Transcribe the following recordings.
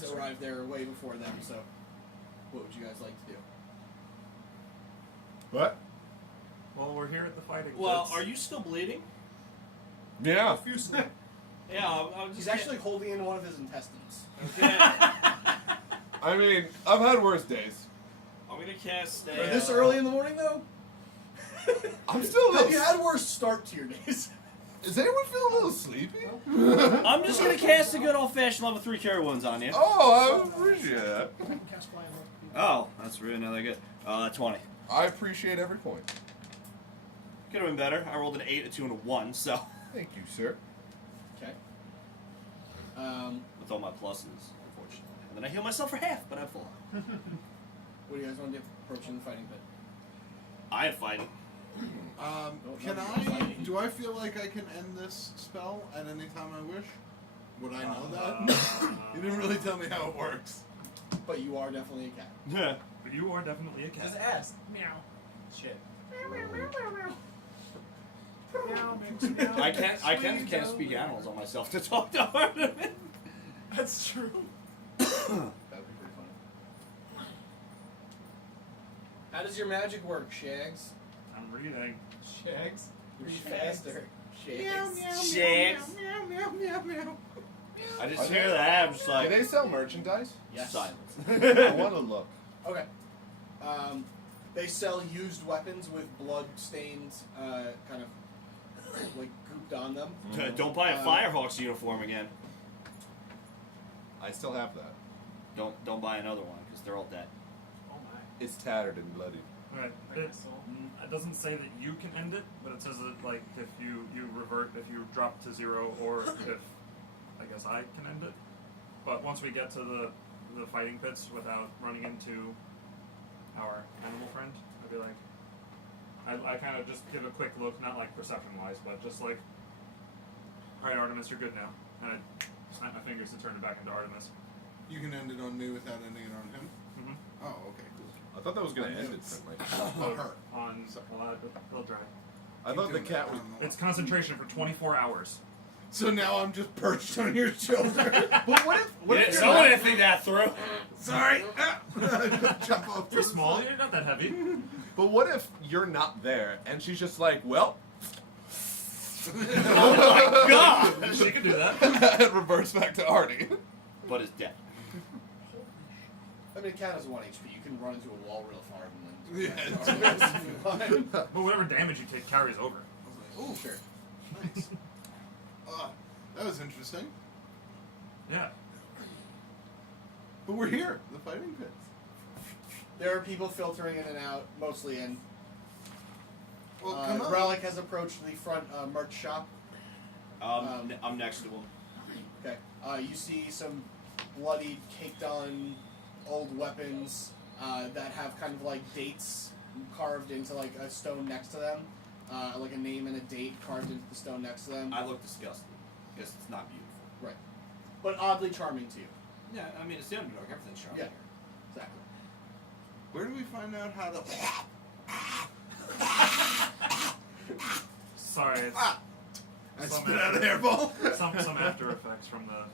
guys arrived there way before them, so what would you guys like to do? What? Well, we're here at the fighting. Well, are you still bleeding? Yeah. Yeah, I'm just He's actually holding in one of his intestines. Okay. I mean, I've had worse days. I'm gonna cast. This early in the morning, though? I'm still a Have little... you had worse start to your days? Does anyone feel a little sleepy? I'm just gonna cast a good old-fashioned level 3 cure wounds on you. Oh, I appreciate that. Oh, that's really not that good. 20. I appreciate every point. Could have been better. I rolled an 8, a 2, and a 1, so. Thank you, sir. Okay. With all my pluses, unfortunately. And then I heal myself for half, but I'm full. What do you guys want to do? Approaching the fighting pit. I am fighting. Do I feel like I can end this spell at any time I wish? Would I know that? You didn't really tell me how it works. But you are definitely a cat. Yeah. You are definitely a cat. Just ask. Meow. Shit. I can't speak animals on myself to talk to Artemis. That's true. That would be pretty funny. How does your magic work, Shags? I'm reading. Shags. Read faster. Shags. Shags. I just hear that. I'm just Do like. they sell merchandise? Yes. Silence. I want to look. Okay. They sell used weapons with blood stains, kind of like gooped on them. Don't buy a Firehawks uniform again. I still have that. Don't buy another one because they're all dead. Oh my. It's tattered and bloody. Right. It doesn't say that you can end it, but it says that like if you revert, if you drop to 0, or if I guess I can end it. But once we get to the fighting pits without running into our animal friend, I'd be like, I kind of just give a quick look, not like perception wise, but just like, all right, Artemis, you're good now, and I snap my fingers to turn it back into Artemis. You can end it on me without ending it on him? Mm-hmm. Oh, okay, cool. I thought that was going to end instantly. On he'll dry. I thought the cat was... It's concentration for 24 hours. So now I'm just perched on your shoulder. But what if you're someone not- didn't think that through. Sorry. Jump off. You're small. You're not that heavy. But what if you're not there and she's just like, well... Oh my god! She can do that. and reverts back to Artie. But it's dead. I mean, a cat has 1 HP. You can run into a wall real far and Yeah. then. But whatever damage you take carries over. Oh, sure. Nice. That was interesting. Yeah. But we're here. The fighting pits. There are people filtering in and out, mostly in. Well, come on. Rellik has approached the front merch shop. I'm next to him. Okay. You see some bloodied, caked-on old weapons that have kind of like dates carved into like a stone next to them, like a name and a date carved into the stone next to them. I look disgusted. Because it's not beautiful. Right. But oddly charming to you. Yeah, I mean, it's the Underdog. Everything's charming Yeah. here. Exactly. Where do we find out how to... Sorry, it's I Some spit out a hairball. some after effects from the.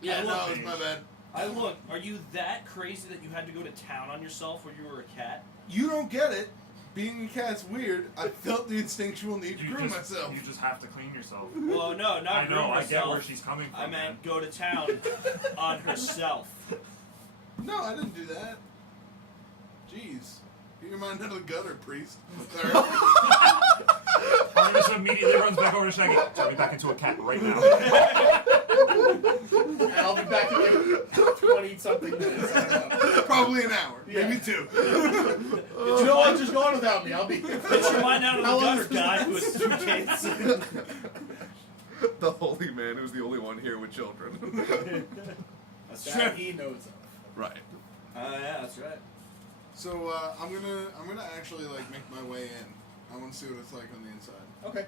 Yeah, I no, look, it was my bad. I look. Are you that crazy that you had to go to town on yourself when you were a cat? You don't get it. Being a cat's weird. I felt the instinctual need to groom myself. You just have to clean yourself. Well, no, not I know. groom I herself. get where she's coming from. I meant go to town on herself. No, I didn't do that. Jeez. Get your mind out of the gutter, priest. Artemis immediately runs back over to Shaggy. Turn me back into a cat right now. And I'll be back in like 20-something minutes. Probably an hour. Yeah. Maybe 2. You know what? Just go on without me. I'll be. Put your mind out of How the long gutter, is guy this? who has 2 kids. The holy man who's the only one here with children. That's That he knows of. Right. Yeah, that's right. So I'm gonna actually like make my way in. I want to see what it's like on the inside. Okay.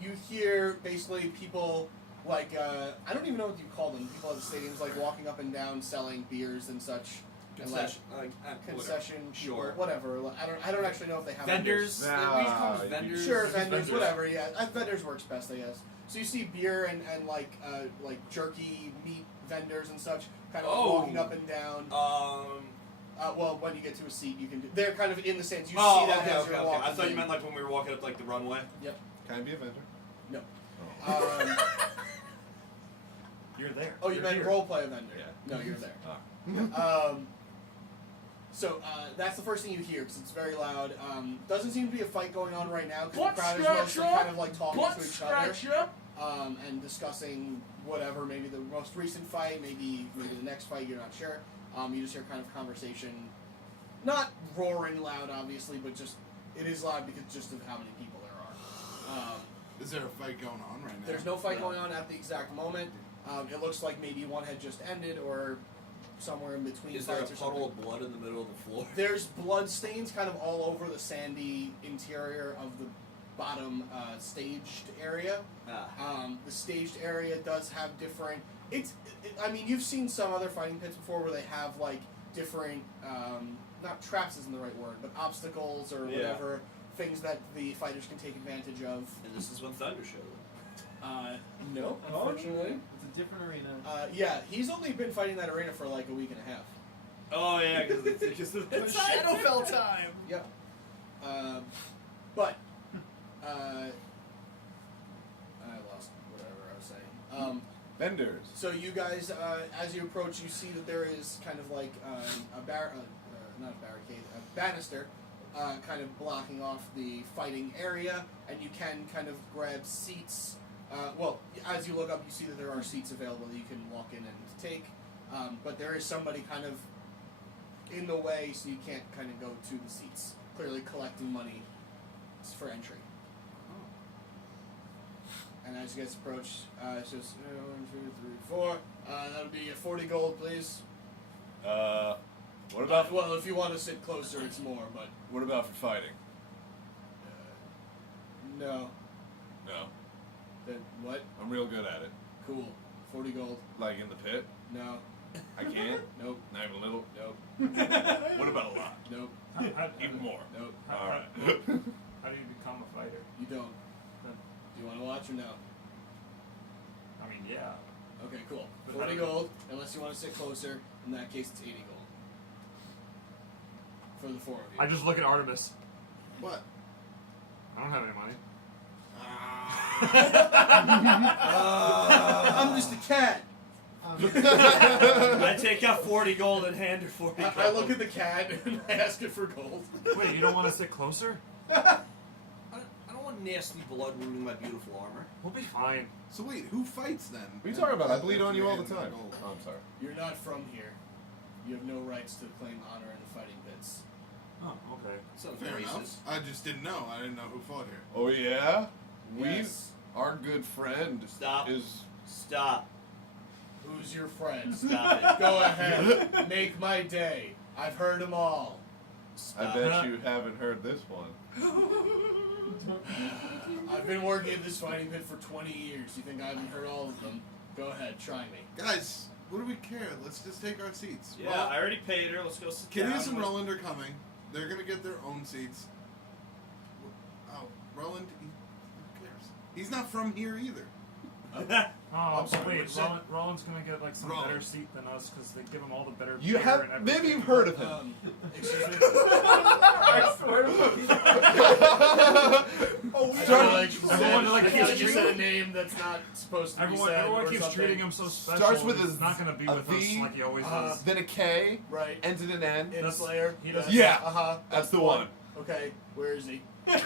You hear basically people like I don't even know what you call them. People at the stadiums like walking up and down selling beers and such. Concession, Concession, people, Sure. whatever. I don't actually know if they have Vendors. Nah, We call them vendors. Sure, vendors, whatever. Yeah, vendors works best, I guess. So you see beer and like jerky meat vendors and such kind of Oh. walking up and down. Well, when you get to a seat, you can do. They're kind of in the stands. You Oh, see them okay, as okay, you're okay. walking. I thought you in. meant like when we were walking up like the runway. Yep. Can I be a vendor? No. Oh. You're there. Oh, you You're meant here. role play vendor. Yeah. No, you're there. Ah. So that's the first thing you hear because it's very loud. Doesn't seem to be a fight going on right now because Butt the crowd is mostly scratcher! kind of like talking Butt to each other scratcher! and discussing whatever, maybe the most recent fight, maybe the next fight. You're not sure. You just hear kind of conversation, not roaring loud, obviously, but just it is loud because just of how many people there are. Is there a fight going on right now? There's no fight going on at the exact moment. It looks like maybe one had just ended or somewhere in between Is there a fights or puddle something. of blood in the middle of the floor? There's blood stains kind of all over the sandy interior of the bottom staged area. The staged area does have different. I mean, you've seen some other fighting pits before where they have like different, not traps isn't the right word, but obstacles or Yeah. whatever things that the fighters can take advantage of. And this is when Thunder showed up. No, Oh, unfortunately. It's a different arena. Yeah, he's only been fighting that arena for like a week and a half. Oh yeah, because of the It's Shadowfell time! Yep. But I lost whatever I was saying. Vendors. So you guys, as you approach, you see that there is kind of like not a barricade, a banister, kind of blocking off the fighting area, and you can kind of grab seats. Well, as you look up, you see that there are seats available that you can walk in and take, but there is somebody kind of in the way, so you can't kind of go to the seats. Clearly collecting money for entry. And as you guys approach, it's just 1, 2, 3, 4. That'll be 40 gold, please. What about Well, if you want to sit closer, it's more, but what about for fighting? no. No, Then what? I'm real good at it. Cool. 40 gold. Like in the pit. No. I can't. Nope. Not even a little. Nope. What about a lot? Nope. Even more. Nope. All right. How do you become a fighter? You don't. Do you want to watch or no? I mean, yeah. Okay, cool. But 40 how- gold, unless you want to sit closer. In that case, it's 80 gold. For the 4 of you. I just look at Artemis. What? I don't have any money. I'm just a cat. I take out 40 gold and hand her 40 gold. I look at the cat and I ask it for gold. Wait, you don't want to sit closer? I don't want nasty blood wounding my beautiful armor. We'll be fine. So wait, who fights then? What are you talking about? I bleed on you all the After time. handing the Oh, gold. I'm sorry. You're not from here. You have no rights to claim honor in the fighting pits. Oh, okay. Sounds Fair racist. enough. I just didn't know. I didn't know who fought here. Oh yeah. Yes. Our good friend Stop. is. Stop. Who's your friend? Stop it. Go ahead. Make my day. I've heard them all. I Stop. bet you haven't heard this one. I've been working at this fighting pit for 20 years. You think I haven't heard all of them? Go ahead, try me. Guys, what do we care? Let's just take our seats. Yeah, I already paid her. Let's go sit down. Kitteus and Ruland are coming. They're gonna get their own seats. Oh, Ruland, who cares? He's not from here either. Oh, I'm sorry, wait, what'd you say? Roland's gonna get like some Roland. better seat than us because they give him all the better. You beer have and everything. maybe you've heard of him. Excuse me? I swear to Oh, Everyone, like, I feel like you keeps said a name that's not supposed to be said. Everyone or keeps something. treating him so special. Starts with he's a- not gonna be a with V, us like he always uh, does. Then a K, Right. ends in an N. In That's- Slayer. he does- Yeah. Uh-huh. That's the one. Okay, where is he? I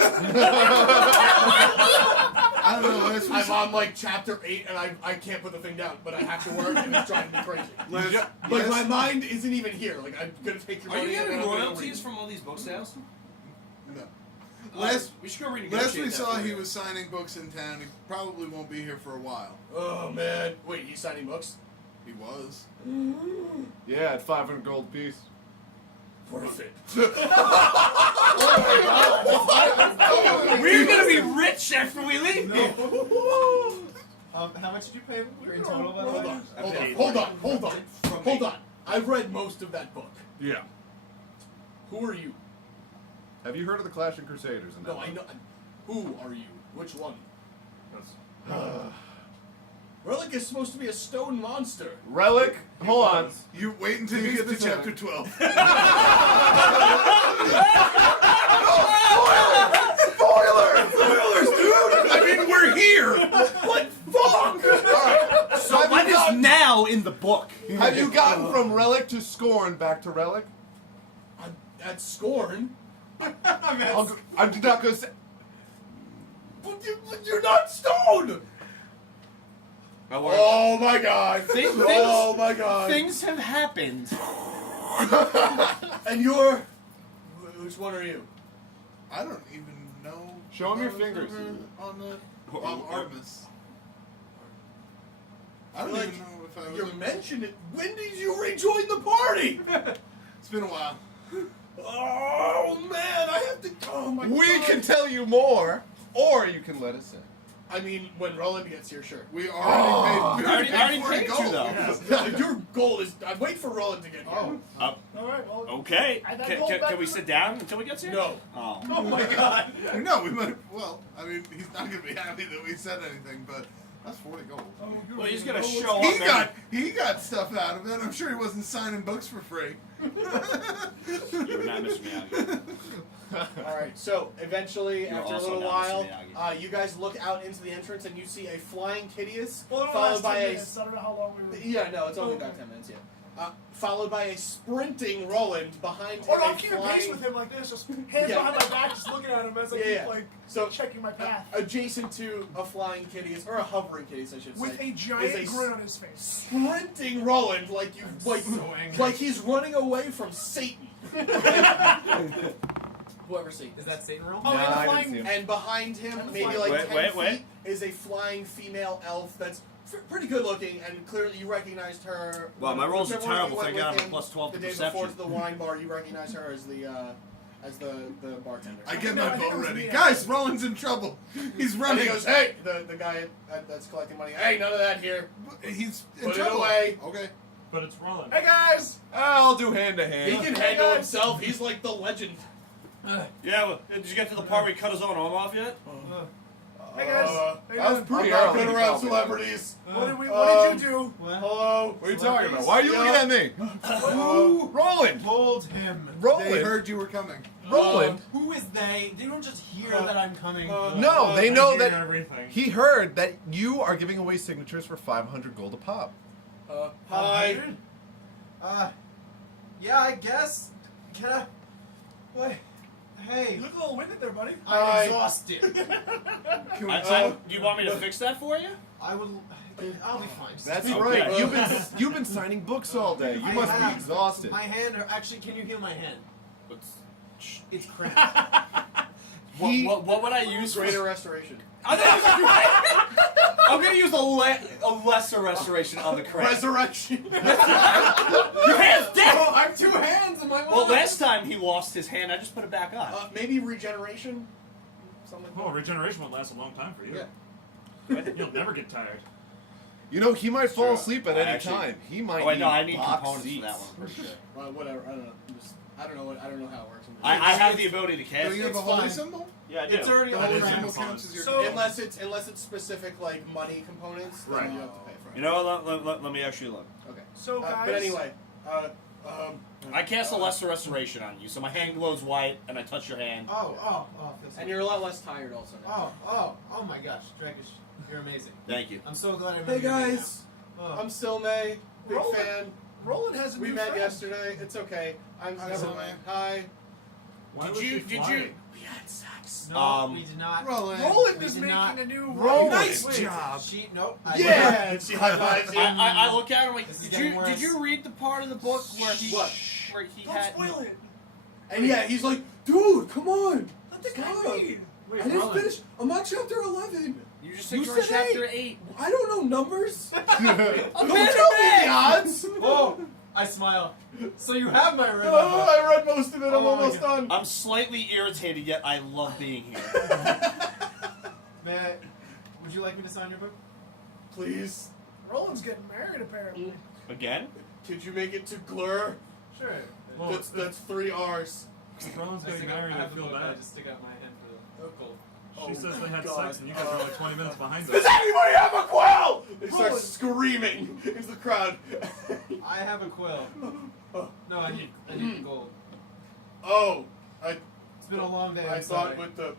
don't know. Last we I'm saw, on like chapter 8 and I can't put the thing down, but I have to work and it's driving me crazy. last, Like my mind isn't even here. Like I'm gonna take your Are money you and getting I'm gonna go royalties read. from all these book sales? no. Last, We should go renegotiate last we that saw, for he you. was signing books in town. He probably won't be here for a while. Oh man. Wait, he's signing books? He was. Yeah, at 500 gold apiece. Worth it. We're gonna be rich after we leave. How much did you pay in total? By the Hold way? on. I Hold on. paid Hold on. Hold on. From Hold me. on. I've read most of that book. Yeah. Who are you? Have you heard of the Clash of Crusaders? In that No, I book? know. Who are you? Which one? That's Rellik is supposed to be a stone monster. Relic, hold on. You wait until you get to chapter 12. Spoilers, dude! I mean, we're here! What fuck? Alright, so What is now in the book? have you gotten from Relic to Scorn back to Relic? At Scorn. I'm not gonna say... You're not stoned! Oh my god! Oh my god! Things have happened. And you're... Which one are you? I don't even know. Show him if your I was fingers. ever On the Artemis. I don't Like, even know if I was. You ever- mentioned it. When did you rejoin the party? It's been a while. Oh man, I have to. Oh my god. We can tell you more, or you can let us in. I mean, when Ruland gets here, sure. We already paid. I already paid gold. you though. Yeah, your goal is. I wait for Ruland to get here. Oh. Oh. Alright, well. Okay. Add that gold back Can we to sit the- down until we get here? No. Oh. Oh my god. No, we might. Well, I mean, he's not gonna be happy that we said anything, but that's 40 gold. Oh, you Well, he's don't gonna know show what's- up. He got stuff out of it. I'm sure he wasn't signing books for free. You're not Mr. Miyagi. Alright, so eventually, You're after a also little not while, Mr. Miyagi. you guys look out into the entrance and you see a flying Kitteus, Well, it followed last by 10 a. minutes. I don't know how long we were. Yeah, no, it's only Okay. about 10 minutes, yeah. Followed by a sprinting Ruland behind him. Oh no, a I'm keeping pace flying- with him like this, just hands Yeah. behind my back, just looking at him as I Yeah, keep yeah. like So, checking my path. adjacent to a flying Kitteus, or a hovering Kitteus, I should With say. a giant is a grin on his face. sprinting Ruland like he's running away from Satan. Whoever Satan Is that Satan realm? Oh, Nah, and the I didn't flying. see him. And behind him, And the maybe flying- like 10 Wait. feet, is a flying female elf that's pretty good looking, and clearly you recognized her. Wow, my rolls are whichever one you terrible, went thank God with I'm a him plus 12 the to day perception. before to the wine bar, you recognize her as the bartender. I get No, I my think it boat was ready. me. Guys, Roland's in trouble. He's And running. he goes, hey, the guy that's collecting money. Hey, none of that here. He's in Put it trouble. away. Okay. But it's Ruland. Hey guys! I'll do hand to He hand. can handle himself. He's like the legend. Yeah, well, did you get to the part where he cut his own arm off yet? Hey guys! How you that was doing? pretty I'm not early. good around celebrities. What did you do? Hello. What are you talking about? Why are you looking at me? Roland! Told him. They Roland! heard you were coming. Roland! Who is they? They don't just hear that I'm coming. No, they I know hear that everything. he heard that you are giving away signatures for 500 gold a pop. Hi. Yeah, I guess. Can I? What? Hey, You look a little winded there, buddy. Hi. I'm exhausted. Can we Do you want me to fix that for you? I would. I'll be fine. That's Okay. right. You've been signing books all day. You I must be have. exhausted. My hand. Actually, can you heal my hand? It's cramped. What would I use for Greater restoration. I'm gonna use a lesser restoration on the crank. Resurrection. Your hand's dead! Oh, I have two hands in my wallet. Well, last time he lost his hand, I just put it back on. Maybe regeneration. Something like Oh, that. regeneration will last a long time for you. Yeah. You'll never get tired. You know, he might fall Sure. asleep at I any actually- time. He might Oh, wait, no, I need need box components seats. for that one for sure. Whatever. I don't know. I don't know how it works. I have the ability to cast Do you have it. a holy fine. symbol? Yeah, I do. It's already The on holy the symbol ground. counts as your So- unless it's specific like money components, then Right. you have to pay for it. You know what? Let me actually look. Okay. So guys. But anyway, I cast a lesser restoration on you, so my hand glows white, and I touch your hand. Oh. and you're a lot less tired also. Now. Oh my gosh, Drekas, you're amazing. Thank you. I'm so glad I met Hey you today guys, now. Oh. I'm still May. Big Roland. fan. Roland has a We new met friend. yesterday. It's okay. I'm Hi, never Silver. mind. Hi. Why Did was you- she did you- flying? We had sex. No, we did not. Roland. Roland We is did making not- a new Roland. Nice Wait. job. She nope. Yeah. And she high fives you. I look at him like, This is did getting you worse. read the part of the book where he What? where he Don't had spoil it. And yeah, he's like, dude, come on. Let the guy Stop. read. Wait, I didn't Roland. finish. I'm on chapter 11. You just said You you were said chapter 8. I don't know numbers. I'm Don't better tell me the odds. Oh, I smile. So you have my red Oh, I read most of it. I'm Oh my almost God. done. I'm slightly irritated, yet I love being here. Man, would you like me to sign your book? Please. Roland's getting married apparently. Again? Could you make it to Glur? Sure. Well, That's 3 R's. If Roland's getting married, I feel bad. just stick out my hand for the gold. She says they had God. sex and you guys are like 20 minutes behind Does us. anybody have a quill? They start screaming into the crowd. I have a quill. No, I need gold. Oh, It's been a long day. I I'm thought sorry. with the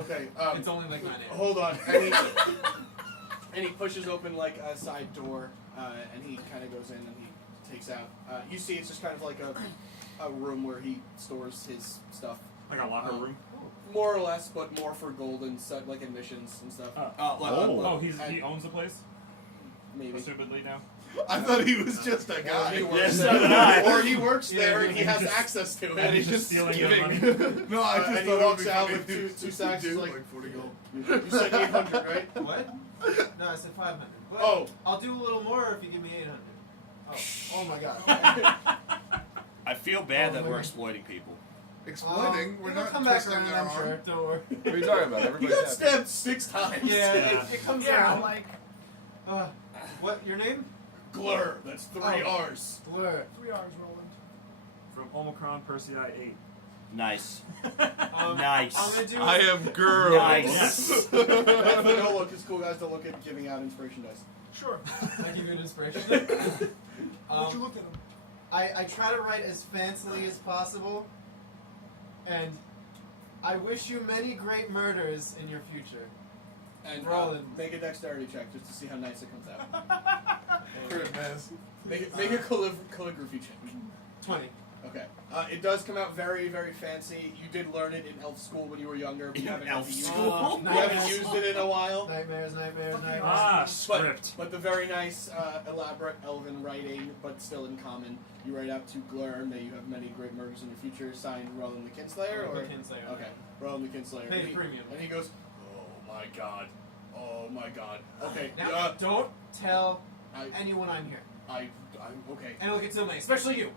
okay. It's only like 9 a.m. Hold on, and he pushes open like a side door, and he kind of goes in and he takes out. You see, it's just kind of like a room where he stores his stuff, Like a locker room. more or less, but more for gold and stuff, like admissions and stuff. He owns the place? Maybe. Assumedly now. I thought he was just a guy. He works Yes, there. so did I. Or he works there and he and has just- access to it. and he's just stealing your money. No, I just And he thought it would walks be out funny with if two you sacks, do, like- 40 gold. You said 800, right? What? No, I said 500. But Oh. I'll do a little more if you give me 800. Oh my god. I feel bad that we're exploiting people. Exploiting, we're It'll not come back twisting around, their I'm arm. sure. Don't worry. What are you talking about? He Everybody's got happy. stabbed 6 times. Yeah, Yeah. it comes Yeah, around. like What, your name? Glur. That's 3 R's. Blur. 3 hours rolling. From Omicron Persei 8. Nice. I'm Nice. gonna do. I am girl. Nice. No look, it's cool guys to look at giving out inspiration dice. Sure. I give you an inspiration. Would you look at him? I try to write as fancily as possible, and I wish you many great murders in your future. And Ruland. make a dexterity check just to see how nice it comes out. Crit miss. Make a calligraphy check. 20. Okay. It does come out very, very fancy. You did learn it in elf school when you were younger, but you haven't Elf used school? it. You haven't used it in a while. Nightmares, nightmares, nightmares. Ah, script. But the very nice, elaborate elven writing, but still in common. You write out to Glur, may you have many great murders in your future. Signed, Ruland the Kinslayer, or Kinslayer. okay, Ruland the Kinslayer. Pay And he- premium. And he goes, "Oh my god, oh my god." Okay, Now, don't tell I, anyone I'm here. I'm okay. And look at Tilmay, especially you.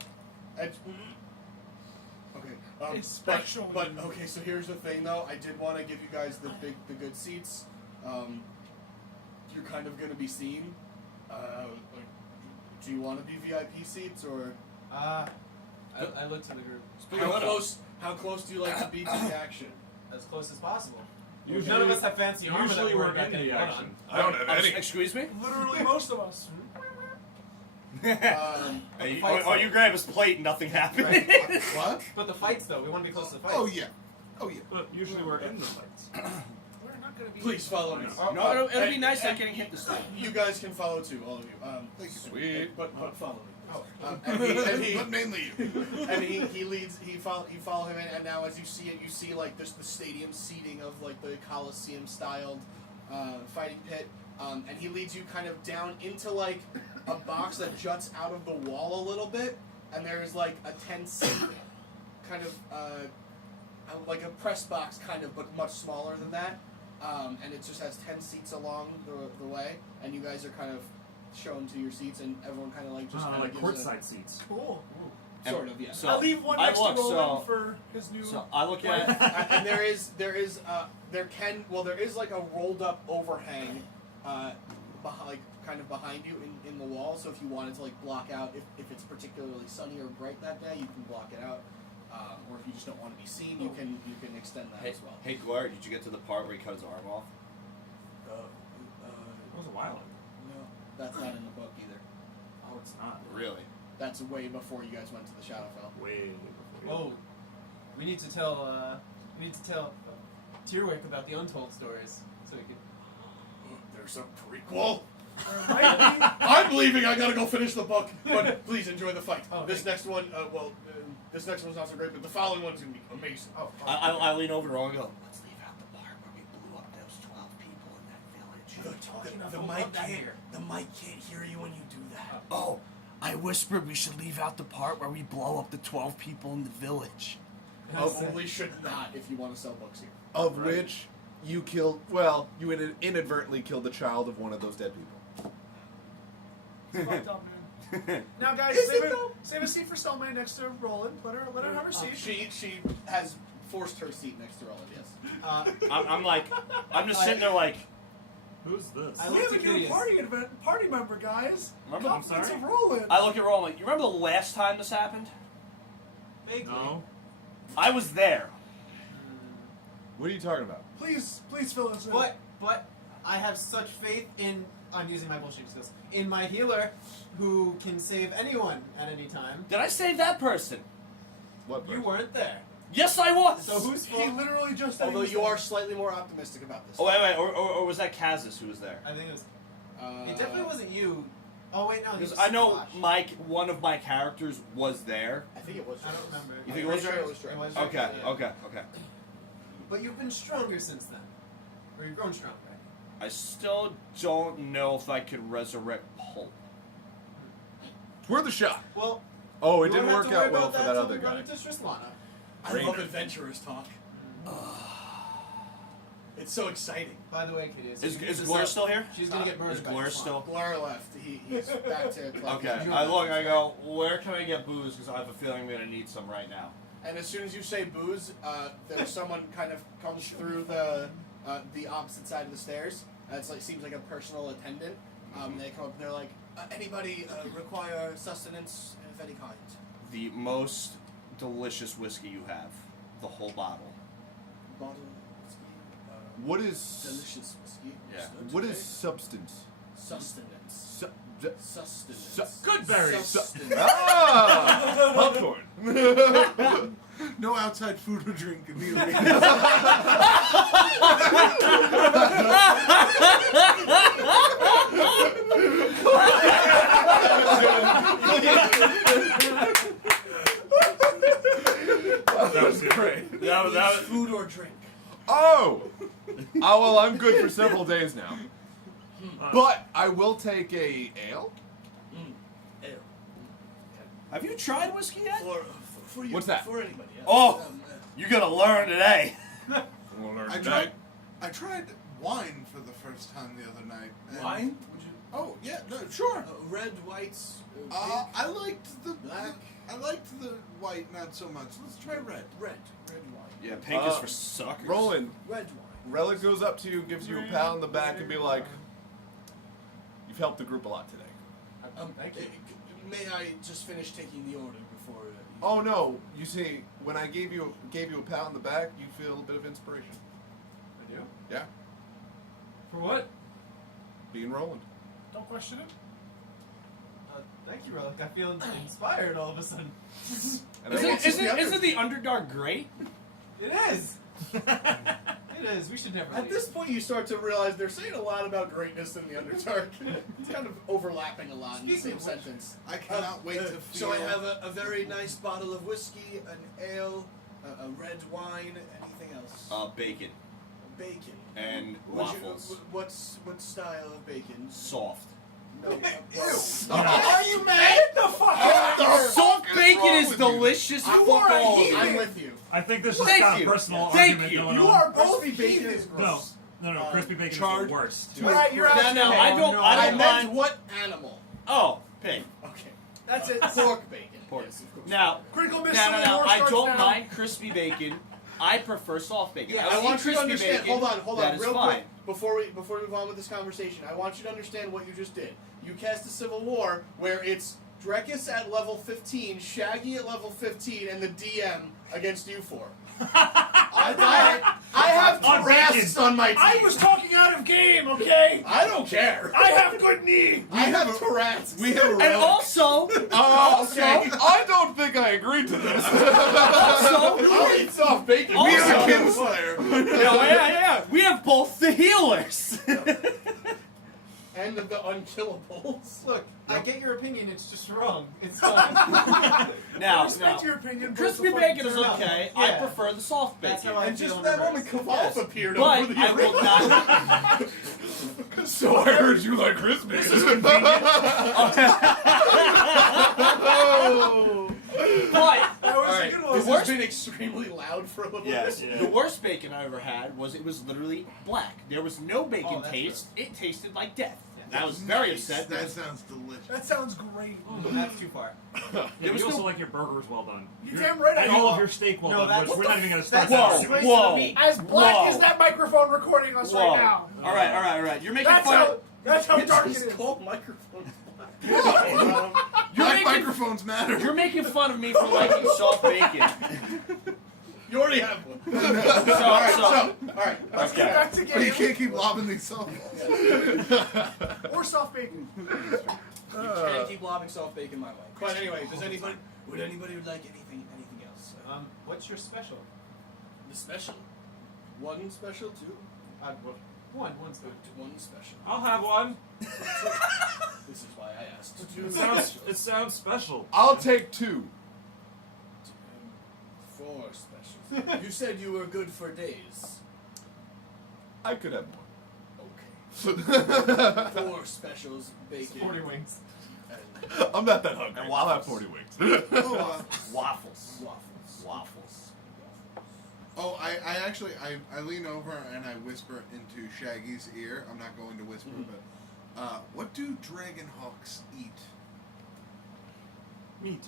Okay. Especially. But okay. So here's the thing, though. I did want to give you guys the good seats. You're kind of going to be seen. Do you want to be VIP seats or? I look to the group. How close do you like to be to the action? As close as possible. Usually- None of us have fancy armor Usually that we're back in the any blood action. on. I don't have any. Excuse me? Literally most of us. You grab his plate and nothing happened. What? But the fights, though, we want to be close to the fights. Oh yeah. Oh yeah. But usually we're in the fights. We're not gonna be. Please follow me. No, it'll be nice not getting hit this time. You guys can follow too, all of you. Thank you. Sweet. But follow me. Oh. But mainly you. And he leads. You follow him in, and now as you see it, you see like this the stadium seating of like the Coliseum styled fighting pit. And he leads you kind of down into like a box that juts out of the wall a little bit, and there's like a 10-seat kind of like a press box kind of, but much smaller than that. And it just has 10 seats along the way, and you guys are kind of shown to your seats, and everyone kind of like just kind like of courtside seats. Cool. sort of, yes. So I'll leave one I next look, to Roland so- for his new. So I look at And there is like a rolled up overhang, like kind of behind you in the wall. So if you wanted to like block out, if it's particularly sunny or bright that day, you can block it out. Or if you just don't want to be seen, you can extend that hey, as well. hey Glare, did you get to the part where he cut his arm off? It was a while ago. No, that's not in the book either. Oh, it's not. Really? That's way before you guys went to the Shadowfell. Way before. Oh, we need to tell Tyrwick about the untold stories, so we can. There's a prequel. There might be. I'm leaving. I gotta go finish the book. But please enjoy the fight. Oh, this thank next one, this next one's not so great, but the following one's gonna be amazing. Oh, I lean over to Roland and go, let's leave out the part where we blew up those 12 people in that village. The mic can't hear you when you do that. Oh, I whispered we should leave out the part where we blow up the 12 people in the village. Probably should not if you want to sell books here. Of which you killed. Well, you inadvertently killed the child of one of those dead people. It's fucked up, man. Now, guys, save a seat for Stelmay next to Roland. Let her have her seat. She has forced her seat next to Roland. Yes. I'm just sitting there like, Who's this? I We look have a to new Kitteus. party member, guys. Remember- I'm Compliments sorry? of Roland. I look at Roland like, you remember the last time this happened? Vaguely. No. I was there. What are you talking about? Please fill us in. But I have such faith in. I'm using my bullshit skills. In my healer, who can save anyone at any time. Did I save that person? What? You weren't there. Yes, I was. So who's He fault? literally just. Although you are slightly more optimistic about this. Oh wait, or was that Kazis who was there? I think it was. It definitely wasn't you. Oh wait, no. Because it was I know Squash. one of my characters was there. I think it was. I don't remember. You think I'm it was pretty sure Drake? it was Drake. It was Drake, Okay, yeah. okay. But you've been stronger since then. Or you've grown stronger. I still don't know if I could resurrect Pulp. It's worth a shot. Well, Oh, it you didn't won't work have to worry out well about for that that till other we run guy. into Trislana. I love adventurers talk. It's so exciting. By the way, Kitteus, Is this Glor up. still here? She's gonna get Is murdered by Glor Trislana. still? Blur left. He's back to club. Okay. I look. I go. Where can I get booze? Because I have a feeling I'm gonna need some right now. And as soon as you say booze, there's someone kind of comes through the opposite side of the stairs. It's like seems like a personal attendant. They come up and they're like, anybody require sustenance of any kind? The most delicious whiskey you have. The whole bottle. Bottle of whiskey. What is Delicious whiskey. Yeah. what is substance? Sustenance. Sustenance. Good berries. Sustenance. Ah, popcorn. No outside food or drink immediately. That was great. That was Food or drink. Oh, well, I'm good for several days now. But I will take a ale. Ale. Have you tried whiskey yet? For you. What's that? For anybody else. Oh, you're gonna learn today. I tried wine for the first time the other night. and- Wine? Would you? Oh yeah, no, sure. Red, whites, pink, I liked the black. I liked the white not so much. Let's try red. Red wine. Yeah, pink is for suckers. Roland, Red wine. Rellik goes up to you, gives you a pat on the back, and be like, "You've helped the group a lot today." Thank you. May I just finish taking the order before? Oh no! You see, when I gave you a pat on the back, you feel a bit of inspiration. I do? Yeah, For what? being Roland. Don't question it. Thank you, Rellik. I feel inspired all of a sudden. And I want Isn't the Underdark great? It is! It is. We should never At leave. this point, you start to realize they're saying a lot about greatness in the Underdark. It's kind of overlapping a lot in the same sentence. I cannot wait to feel. So I have a very nice bottle of whiskey, an ale, a red wine, anything else? Bacon Bacon. and What's your- waffles. what style of bacon? Soft. No. Are you mad? Get the fuck out of here! Soft bacon wrong is with you? delicious. You Fuck are a all of heathen. it. I'm with you. I think this is Thank kind of you. a personal Thank argument you. going You on. are both Crispy bacon heathens. is gross. No, crispy bacon is charred. the worst. Alright, you're out. No, I don't. no, I I don't meant mind. what animal? Oh, pig. Okay. That's it. Pork bacon. Pork. Yes, of course. Now, Critical miss. no. I starts don't now. mind crispy bacon. I prefer soft bacon. Yeah, I've I seen want you to crispy understand. bacon. Hold That on, is real fine. quick before we move on with this conversation. I want you to understand what you just did. You cast a civil war where it's Drekas at level 15, Shaggy at level 15, and the DM against you four. I have On Tourette's bacon. on my team. I was talking out of game, okay? I don't care. I have good knee. I have Tourette's. We have a And relic. also, I don't think I agreed to this. I'll eat soft bacon. Also- We have a Kinslayer. yeah. We have both the healers. And of the unkillables. Look, I get your opinion, it's just wrong. It's fine. I now, respect your opinion. but crispy it's the bacon is fucking turn okay. Yeah. I prefer the soft That's bacon. how I And feel just in that reverse. moment, Kavalf Yes. appeared But over the I will not. So I heard you like crispy. But That was Alright, a good This one. has worst- been extremely loud for a little yes, bit. the worst bacon I ever had was it was literally black. There was no bacon Oh, that's taste. It tasted like death. Yeah. I was very Nice. upset. That sounds delicious. That sounds great. That's too far. Yeah, There was you also no- like your burgers well done. You damn right I And do. all of your steak well No, done, that's- which we're not even going to start that's that Whoa, argument. disgraceful. whoa. As black Whoa. as that microphone recording us Whoa. right now. All right. You're making That's fun. how. That's how dark it It's is. called microphone. You're Black making, microphones matter. you're making fun of me for liking soft bacon. You already have one. So, Alright. Let's get back to But you game. can't keep lobbing these softballs. Or soft bacon. You can't keep lobbing soft bacon my way. But anyway, would anybody like anything else? What's your special? The special. One special, two. One special. One special. I'll have one. This is why I asked. It sounds special. I'll take 2. 4 specials. You said you were good for days. I could have Okay. 4 specials, bacon. 40 wings. And more. I'm not that hungry. And I'll have waffles. 40 wings. Waffles. waffles. Waffles. Oh, I actually lean over and I whisper into Shaggy's ear. I'm not going to whisper, but what do dragon hawks eat? Meat.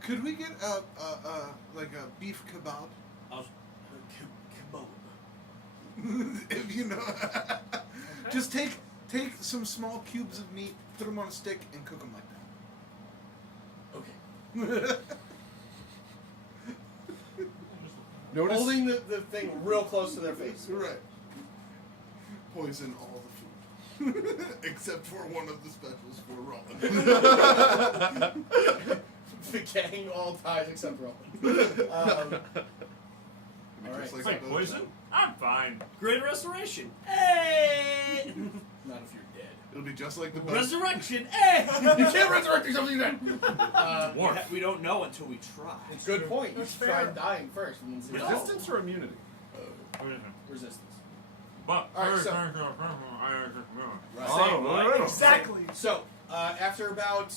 Could we get a beef kebab? Kebab. If you know, just take some small cubes of meat, put them on a stick, and cook them like that. Okay. Notice. Holding the thing real close to their face. Right. Poison all the food, except for one of the specials for Ruland. The gang all dies except Roland. Just Alright. like Wait, the- poison? I'm fine. Great restoration. Hey! Not if you're dead. It'll be just like the best. Resurrection. Hey! You can't resurrect yourself if you're dead. We don't know until we try. Good point. You That's should try fair. dying first and then see what Resistance or immunity? resistance. But Alright, so- Oh, Right. Exactly. So, after about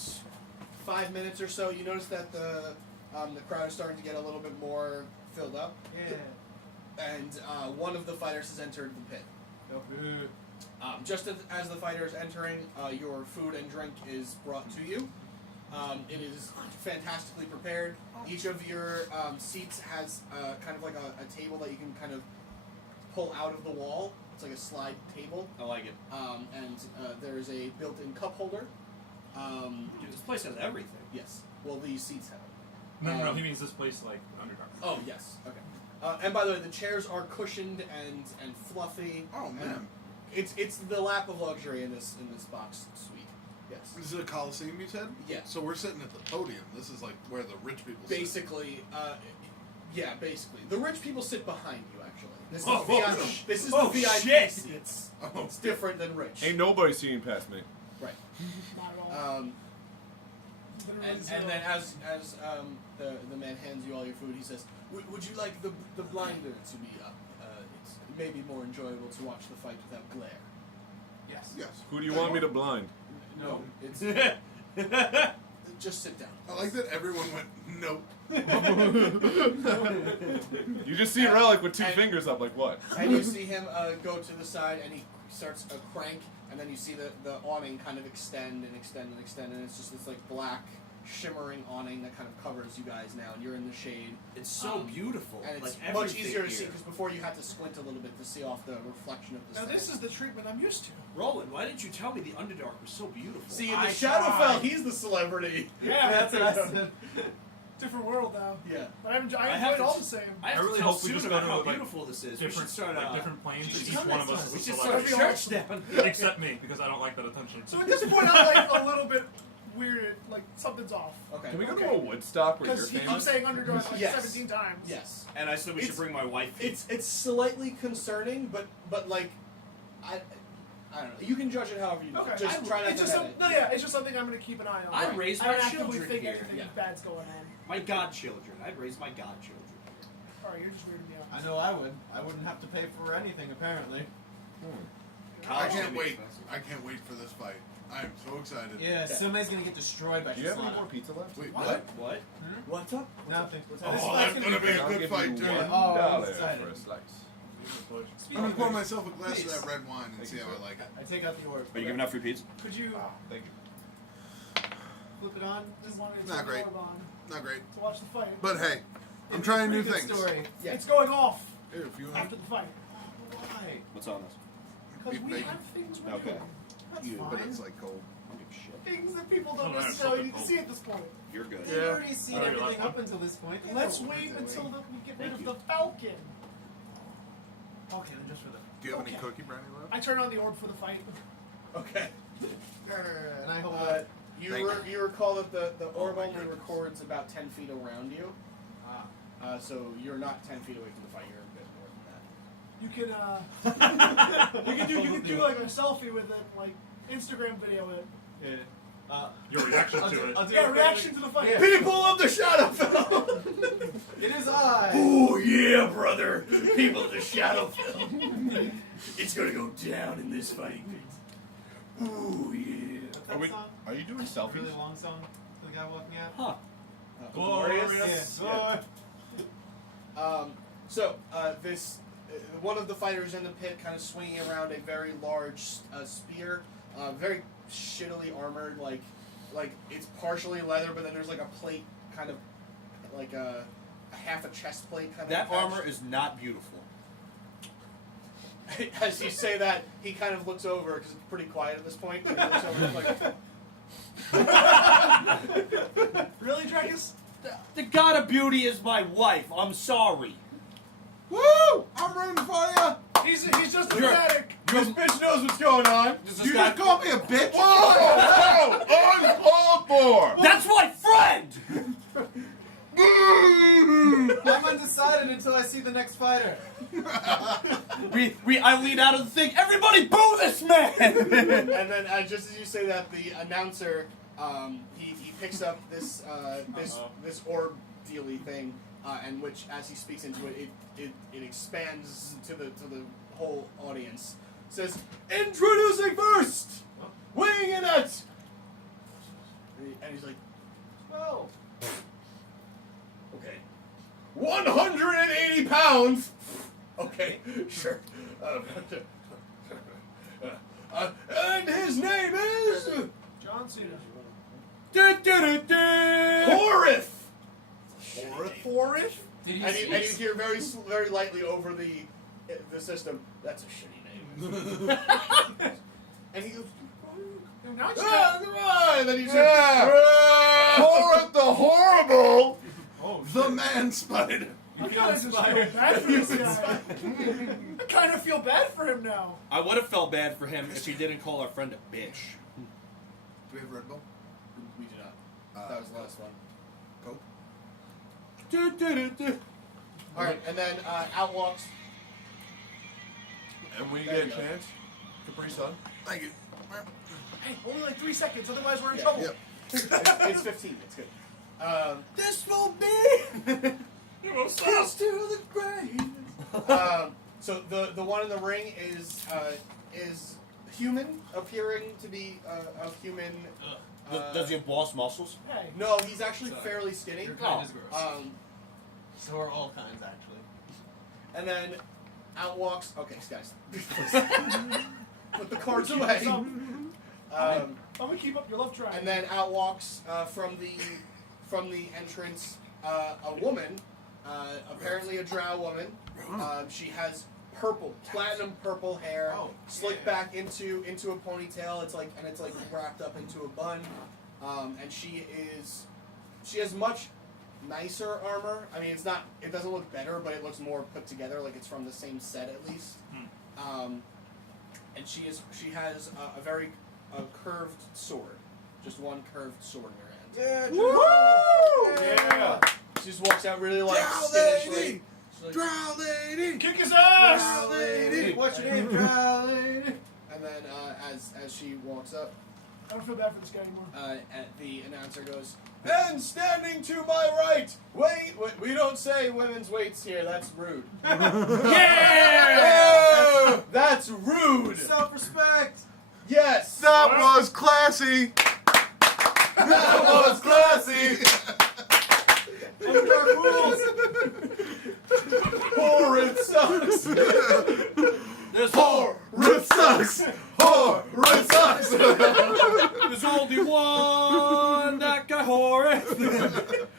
5 minutes or so, you notice that the crowd is starting to get a little bit more filled up, Yeah. and one of the fighters has entered the pit. Just as the fighter is entering, your food and drink is brought to you. It is fantastically prepared. Each of your seats has kind of like a table that you can kind of pull out of the wall. It's like a slide table. I like it. And there is a built-in cup holder. Dude, this place has everything. Yes. Well, these seats have it. No, he means this place like Underdark. Oh, yes. Okay. And by the way, the chairs are cushioned and fluffy. Oh man, It's the lap of luxury in this box suite. Yes. this is a coliseum, you said? Yes. So we're sitting at the podium. This is like where the rich people sit. Basically, basically, the rich people sit behind you. Actually, this is this is oh, the VIP shit. seats. Oh. It's different than rich. Ain't nobody seeing past me. Right. Not at all. Literally And zero. then as the man hands you all your food, he says, "Would you like the blinder to be up? It's maybe more enjoyable to watch the fight without glare." Yes. Yes. Who do you want me to blind? No, it's just sit down. I like that everyone went nope. You just see Rellik with 2 And- fingers up, like what? And you see him go to the side, and he starts a crank, and then you see the awning kind of extend and extend and extend, and it's just this like black shimmering awning that kind of covers you guys now, and you're in the shade. It's so beautiful. And it's like much everything easier to see here. because before you had to squint a little bit to see off the reflection of the Now stand. this is the treatment I'm used to. Roland, why didn't you tell me the Underdark was so beautiful? See, in I the Shadowfell, tried. he's the celebrity. Yeah, That's what I said. Different world now. Yeah. But I enjoy have it to all t- the same. I have I really to tell hope we Sue just about go to, how like, beautiful this is. We should Different, start like, different planes. should Each come one next of us time. is We a should celebrity. start a church down. Except me, because I don't like that attention. So at this point, I'm like a little bit weird. Like something's off. Okay. Can we go Okay. to a Woodstock where you're Because I'm famous? saying Underdark like Yes. 17 times. Yes. And I said we should It's- bring my wife. It's slightly concerning, but like, I don't know. You can judge it however you want. Okay. Just try not it's to just have it. No, yeah, it's just something I'm gonna keep an eye on. I Right. raised I my don't actively children think here. anything Yeah. bad's going on. My godchildren. I'd raise my godchildren. Alright, you're just weirding me out. I know I would. I wouldn't have to pay for anything, apparently. I College can't can be wait. expensive. I can't wait for this fight. I am so excited. Yeah, somebody's gonna get destroyed by Do you have any Kasana. more pizza left? Wait, What? what? What? What's up? Nothing. Oh, that's gonna be a I'll good give fight you too. $1 Oh, I'm excited. for a slice. I'm Speaking gonna of pour which, myself a glass please. of that red wine and see how I like it. I take out the orb. Are you giving out free pizza? Could you Thank you. Flip it on? just wanted to Not turn the great. orb on Not great, to watch the fight? but hey, I'm It's trying a new pretty good things. Story. Yeah. It's going off Here, if you want after the fight. Why? What's on this? Because we bacon. have things we're Okay. doing. That's you, but fine. it's like gold. I don't give a shit. Things that people don't Oh, no, it's necessarily something need to cool. see at this point. You're good. They've already seen Alright, everything last up until this point. They Let's know what wait we're until doing. we get rid Thank of you. the Falcon. Okay, then just for the. Do you have any Okay. cookie brownie left? I turn on the orb for the fight. Okay. And I hold up. You recall that the orb only records about 10 feet around you. So you're not 10 feet away from the fight. You're a bit more than that. You can you can do like a selfie with it, like Instagram video with it. Your reaction to it. Yeah, reaction to the fight. Yeah. People of the Shadowfell! It is I. Oh yeah, brother! People of the Shadowfell. It's gonna go down in this fighting pit. Oh yeah. What's Are that song? Are you doing A selfies? really long song for the guy walking out. Huh. Glorious. Yeah. So this one of the fighters in the pit, kind of swinging around a very large spear, very shittily armored, like it's partially leather, but then there's like a plate, kind of like a half a chest plate kind That of. armor is not beautiful. As you say that, he kind of looks over because it's pretty quiet at this point. And he looks over and is like, Really, Drekas? The god of beauty is my wife. I'm sorry. Woo! I'm rooting for you. He's just ecstatic. "This bitch knows what's going on." You just called me a bitch. Whoa! Uncalled for! That's my friend. I'm undecided until I see the next fighter. I lean out of the thing. Everybody boo this man. And then, just as you say that, the announcer he picks up this this orb dealy thing, and which, as he speaks into it, it expands to the whole audience. Says, "Introducing first, weighing in at," and he's like, Oh. "Okay, 180 pounds." Okay, sure. And his name is John Cena. Horith. Horith? Did And you hear very lightly over the system, "That's a shitty name." And he goes, Now it's "Ah, come on!" And then he says, Yeah! Horrid the Horrible! The man spider. I kind of just feel bad for this guy. I kind of feel bad for him now. I would have felt bad for him if he didn't call our friend a bitch. Do we have Red Bull? "We do not." That was the last one. Coke? All right, and then out walks. And when you get a chance, Capri Sun. Thank you. Hey, only like 3 seconds, otherwise we're in Yeah. trouble. Yep. It's 15. It's good. This will be. Close to the grave. So the one in the ring is human, appearing to be of human. Does he have boss muscles? Hey. No, he's actually fairly skinny. Your kind is gross. So are all kinds, actually. And then out walks. Okay, guys. Put the cards away. I'm gonna keep up your love triangle. And then out walks from the entrance a woman, apparently a drow woman. She has platinum purple hair, slicked back into a ponytail. It's like wrapped up into a bun. And she has much nicer armor. I mean, it doesn't look better, but it looks more put together, like it's from the same set at least. And she has a very curved sword, just one curved sword in her hand. Yeah, Woo! Yeah. She just walks out really like Drow skitishly. lady! She's like, Drow lady! Kick his ass! Drow lady! What's your name, drow lady? and then as she walks up, I don't feel bad for this guy anymore. the announcer goes, "And standing to my right, wait, we don't say women's weights here. That's rude." Yeah! That's rude. Self-respect. Yes. That was classy! That was classy. Dark rules. Horrid sucks. There's Horrid sucks! Horrid sucks! There's only one. That guy horrid.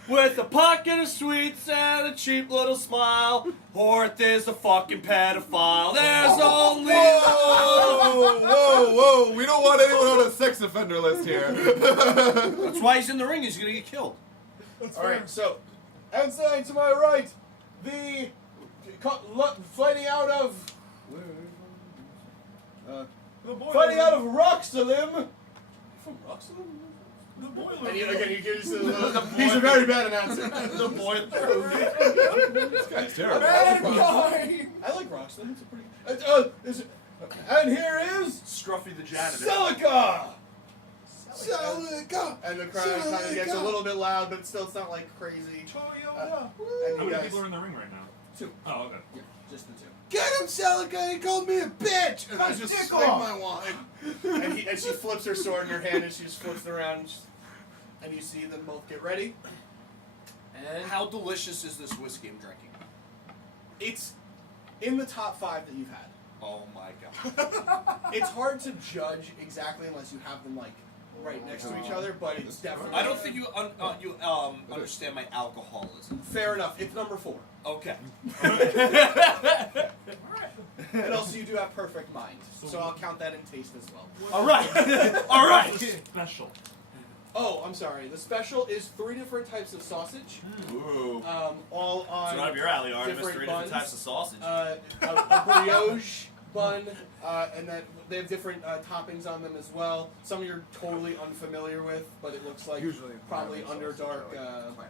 with a pocket of sweets and a cheap little smile. Horth is a fucking pedophile. There's only Whoa! We don't want anyone on a sex offender list here. That's why he's in the ring. He's gonna get killed. That's All fair. right, so outside to my right, the fighting out of The boiler fighting out of room. Roxalim. From Ruxlin? The boiler And you, room. again, you give us he's a very bad announcer. The boiler. This guy's terrible. Bad guy. I like Roxalim. It's a pretty. And here is Scruffy the janitor. Celica. Celica. And the crowd kind of gets a little bit loud, but still it's not like crazy. Toyota. And How you many guys, people are in the ring right now? 2. Oh, okay. Yeah, just the 2. Get him, Celica! He called me a bitch! And I Cut just dick swing off. my wine. And she flips her sword in her hand and she just flips it around. And you see them both get ready. And How delicious is this whiskey I'm drinking? it's in the top 5 that you've had. Oh my god. It's hard to judge exactly unless you have them like right next to each other, but it's definitely. I don't think you understand my alcoholism. Fair enough. It's number 4. Okay. And also, you do have perfect mind, so I'll count that in taste as well. All right. All right. Special. Oh, I'm sorry. The special is 3 different types of sausage, Ooh. all on It's right up your alley, Artemis. different 3 different buns. types of sausage. a brioche bun, and then they have different toppings on them as well. Some you're totally unfamiliar with, but it looks like Usually probably Artemis sauce, Underdark I like clam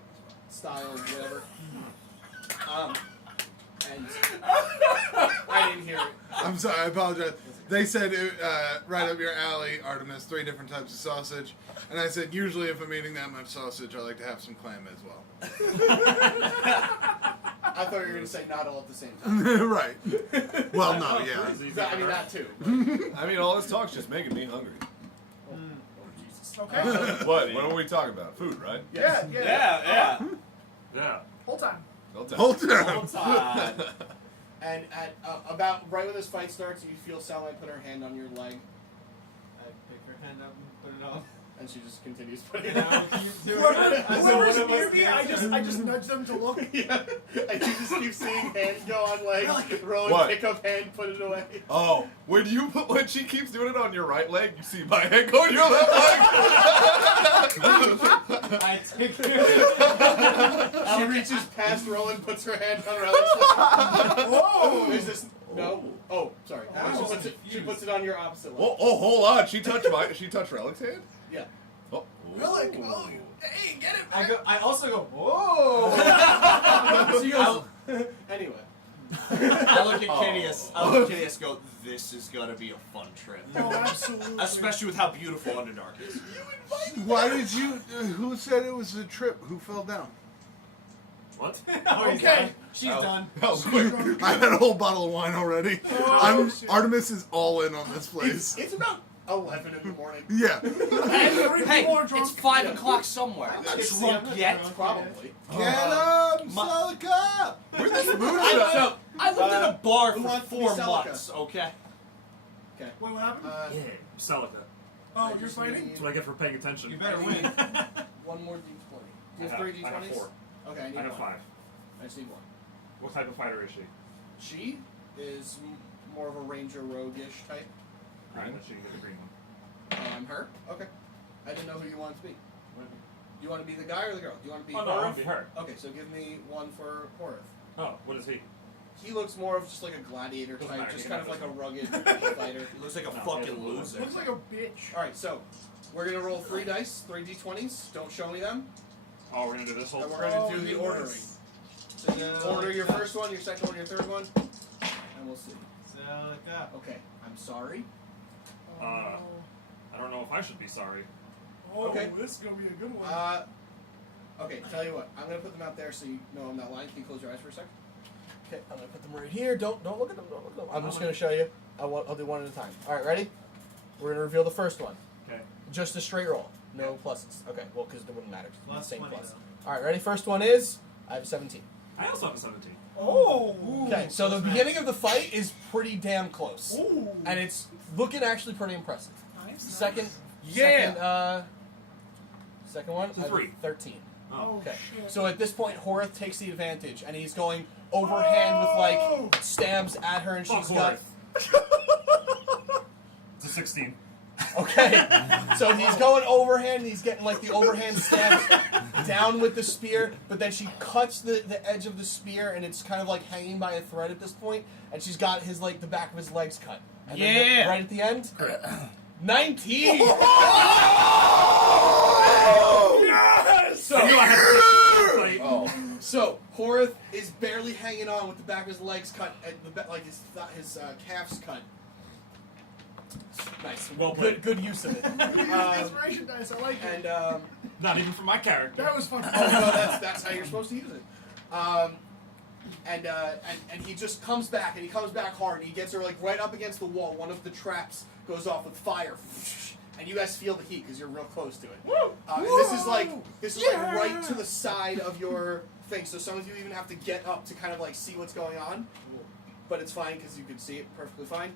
as style, whatever. And I didn't hear it. I'm sorry, I apologize. They said right up your alley, Artemis, 3 different types of sausage. And I said, usually if I'm eating that much sausage, I like to have some clam as well. I thought you were going to say not all at the same time. Right. Well, no, yeah. I mean, that too. I mean, all this talk's just making me hungry. Okay. What? What are we talking about? Food, right? Yes. Yeah. Yeah. Whole time. Don't tell Hold me. on. And at about right when this fight starts, you feel Salome put her hand on your leg, I pick her hand up and put it on. and she just continues putting it out. Whoever's near me, I just nudge them to look. Yeah, and you just keep seeing hands go on legs, roll and What? pick up hand, put it away. Oh, when she keeps doing it on your right leg, you see my hand go on your left leg. I take her. She reaches past Roland, puts her hand on Rellik's leg. Whoa! Is this no? Oh, sorry. She puts it on your opposite leg. Oh, hold on. She touched Relic's hand. Yeah. Oh, Rellik, oh, hey, get him! I also go, whoa! She goes. Anyway. I look at Kitteus. I look at Kitteus go, this is going to be a fun trip. Oh, absolutely. Especially with how beautiful Underdark is. Why did you... who said it was a trip? Who fell down? What? Okay. She's done. oh, quick. I had a whole bottle of wine already. Oh, shit. Artemis is all in on this place. It's about 11 in the morning. Yeah. And 3 people are drunk. It's 5 o'clock somewhere. I'm not It's- drunk I'm not yet. drunk Probably. Get him, Celica! Where's this mood So, shot? I lived in a bar who for wants to be 4 Celica? months, okay? Okay. Wait, what happened? Yeah. Celica. Oh, I you're just fighting? need That's what I get for paying attention. You better win. one more d20. Do you have 3 d20s? I have 4. Okay, I need I have one. 5. I just need one. What type of fighter is she? She is more of a ranger rogue-ish type. Alright, then she can get the green one. I'm her. Okay. I didn't know who you wanted to be. You want to be the guy or the girl? Do you want to be Oh no, I want to be her. Okay, so give me one for Horth. Oh, what is he? He looks more of just like a gladiator Doesn't type, matter, just you kind of can like a have rugged fighter. He looks like a No, fucking he loser. Looks like a bitch. Alright, so we're going to roll 3 dice, 3 d20s. Don't show me them. Oh, we're gonna do this whole. And we're going to do the ordering. So you order your first one, your second one, your third one, and we'll see. Celica. Okay, I'm sorry. I don't know if I should be sorry. Oh, Okay. this is gonna be a good one. Okay, tell you what. I'm going to put them out there so you know I'm not lying. Can you close your eyes for a second? Okay, I'm going to put them right here. Don't look at them. Don't look at them. I'm just going to show you. I'll do one at a time. All right, ready? We're going to reveal the first one. Okay. Just a straight roll. No pluses. Okay, well, because it wouldn't matter. It's Plus the same 20 plus. though. All right, ready? First one is I have 17. I also have a 17. oh. Okay, so the beginning of the fight is pretty damn close, Ooh. and it's looking actually pretty impressive. Nice. Second, Yeah. second one, It's a I have 3. 13. Oh, Okay. shit. So at this point, Horath takes the advantage, and he's going overhand with like stabs at her, and Fuck she's got. It's a 16. Okay, so he's going overhand, and he's getting like the overhand stabs down with the spear, but then she cuts the edge of the spear, and it's kind of like hanging by a thread at this point, and she's got his like the back of his legs cut. And then right at the end, 19. Oh. So Horath is barely hanging on with the back of his legs cut, at the like his calves cut. Nice, Well played. good use of it. Inspiration dice, I like it. And Not even for my character. That was fun. oh no, that's how you're supposed to use it. And he just comes back, and he comes back hard, and he gets her like right up against the wall. One of the traps goes off with fire, and you guys feel the heat because you're real close to it. And this is like right to the side of your thing, so some of you even have to get up to kind of like see what's going on, but it's fine because you can see it perfectly fine.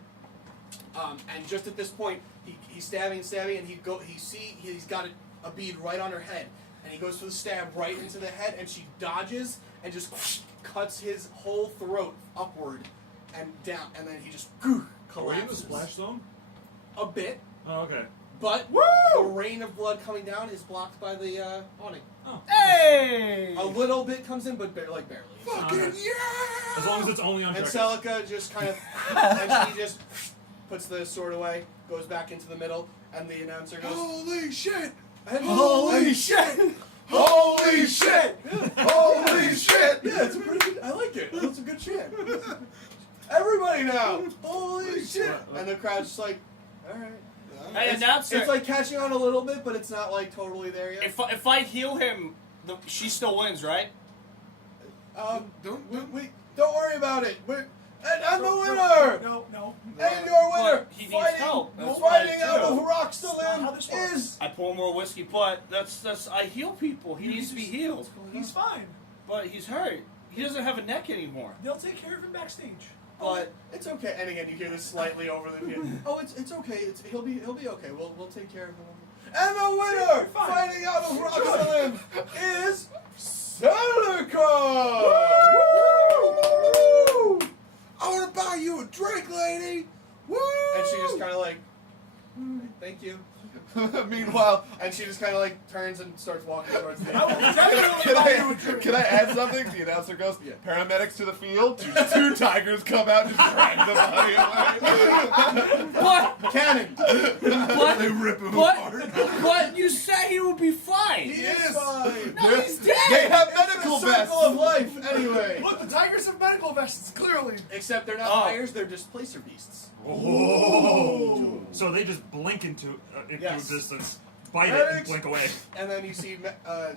And just at this point, he's stabbing, and he's got a bead right on her head, and he goes for the stab right into the head, and she dodges and just cuts his whole throat upward and down, and then he just Were you in the collapses splash zone? a bit, Oh, okay. but the rain of blood coming down is blocked by the awning. Hey! A little bit comes in, but barely. Fucking yeah! As long as it's only on And Drekas. Celica just kind of, and she just puts the sword away, goes back into the middle, and the announcer goes, Holy shit! and Holy shit! Holy shit! Holy shit! Yeah, it's a pretty good, I like it. That's a good chant. Everybody now! Holy shit! And the crowd's just like, alright. Hey, announcer. It's like catching on a little bit, but it's not like totally there yet. If I heal him, she still wins, right? Don't Don't worry about it. And I'm the winner! No. And your winner! But he needs help. That's Fighting what I out do. of rocks to not how live this works. is... I pour more whiskey, but that's I heal people. He needs to be healed. He's fine. But he's hurt. He doesn't have a neck anymore. They'll take care of him backstage. But it's okay. And again, you hear this slightly over the view. Oh, it's okay. He'll be okay. We'll take care of him. And the winner, Fine. fighting out of rocks to live, is Celica! Woo! I want to buy you a drink, lady! Woo! And she just kind of like, thank you. Meanwhile, And she just kind of like turns and starts walking towards the can I add something? The announcer goes, paramedics to the field. Two tigers come out and just drag the body away. But cannon. They rip him apart. but you said he would be fine. He is fine. No, he's dead. They have It's medical the vests. circle of life, anyway. Look, the tigers have medical vests, clearly. Except they're not Oh. tigers; they're displacer beasts. Oh. So they just blink into Yes. existence, bite it, and Medics. blink away. And then you see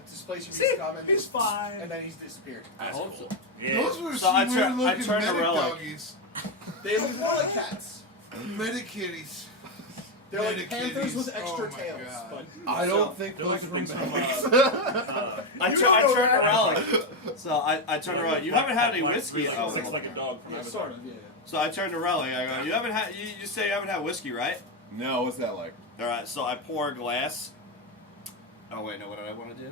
displacer beasts See, come and he's fine. and then he's disappeared. I hope so. Yeah. Those were So some I weird looking turned to medic Rellik. doggies. They look more like cats. Medikitties. They're like Medic panthers kitties. with extra Oh my tails. God. But I don't think They're those like rings from are I You turned don't know to that. Relic. So I turned to Relic. You haven't had any whiskey. Like, Oh, looks like a dog from yeah, Avatar. sort of. Yeah. So I turned to Relic. I go, you haven't had. You say you haven't had whiskey, right? No, what's that like? All right. So I pour a glass. Oh wait, no. What did I want to do?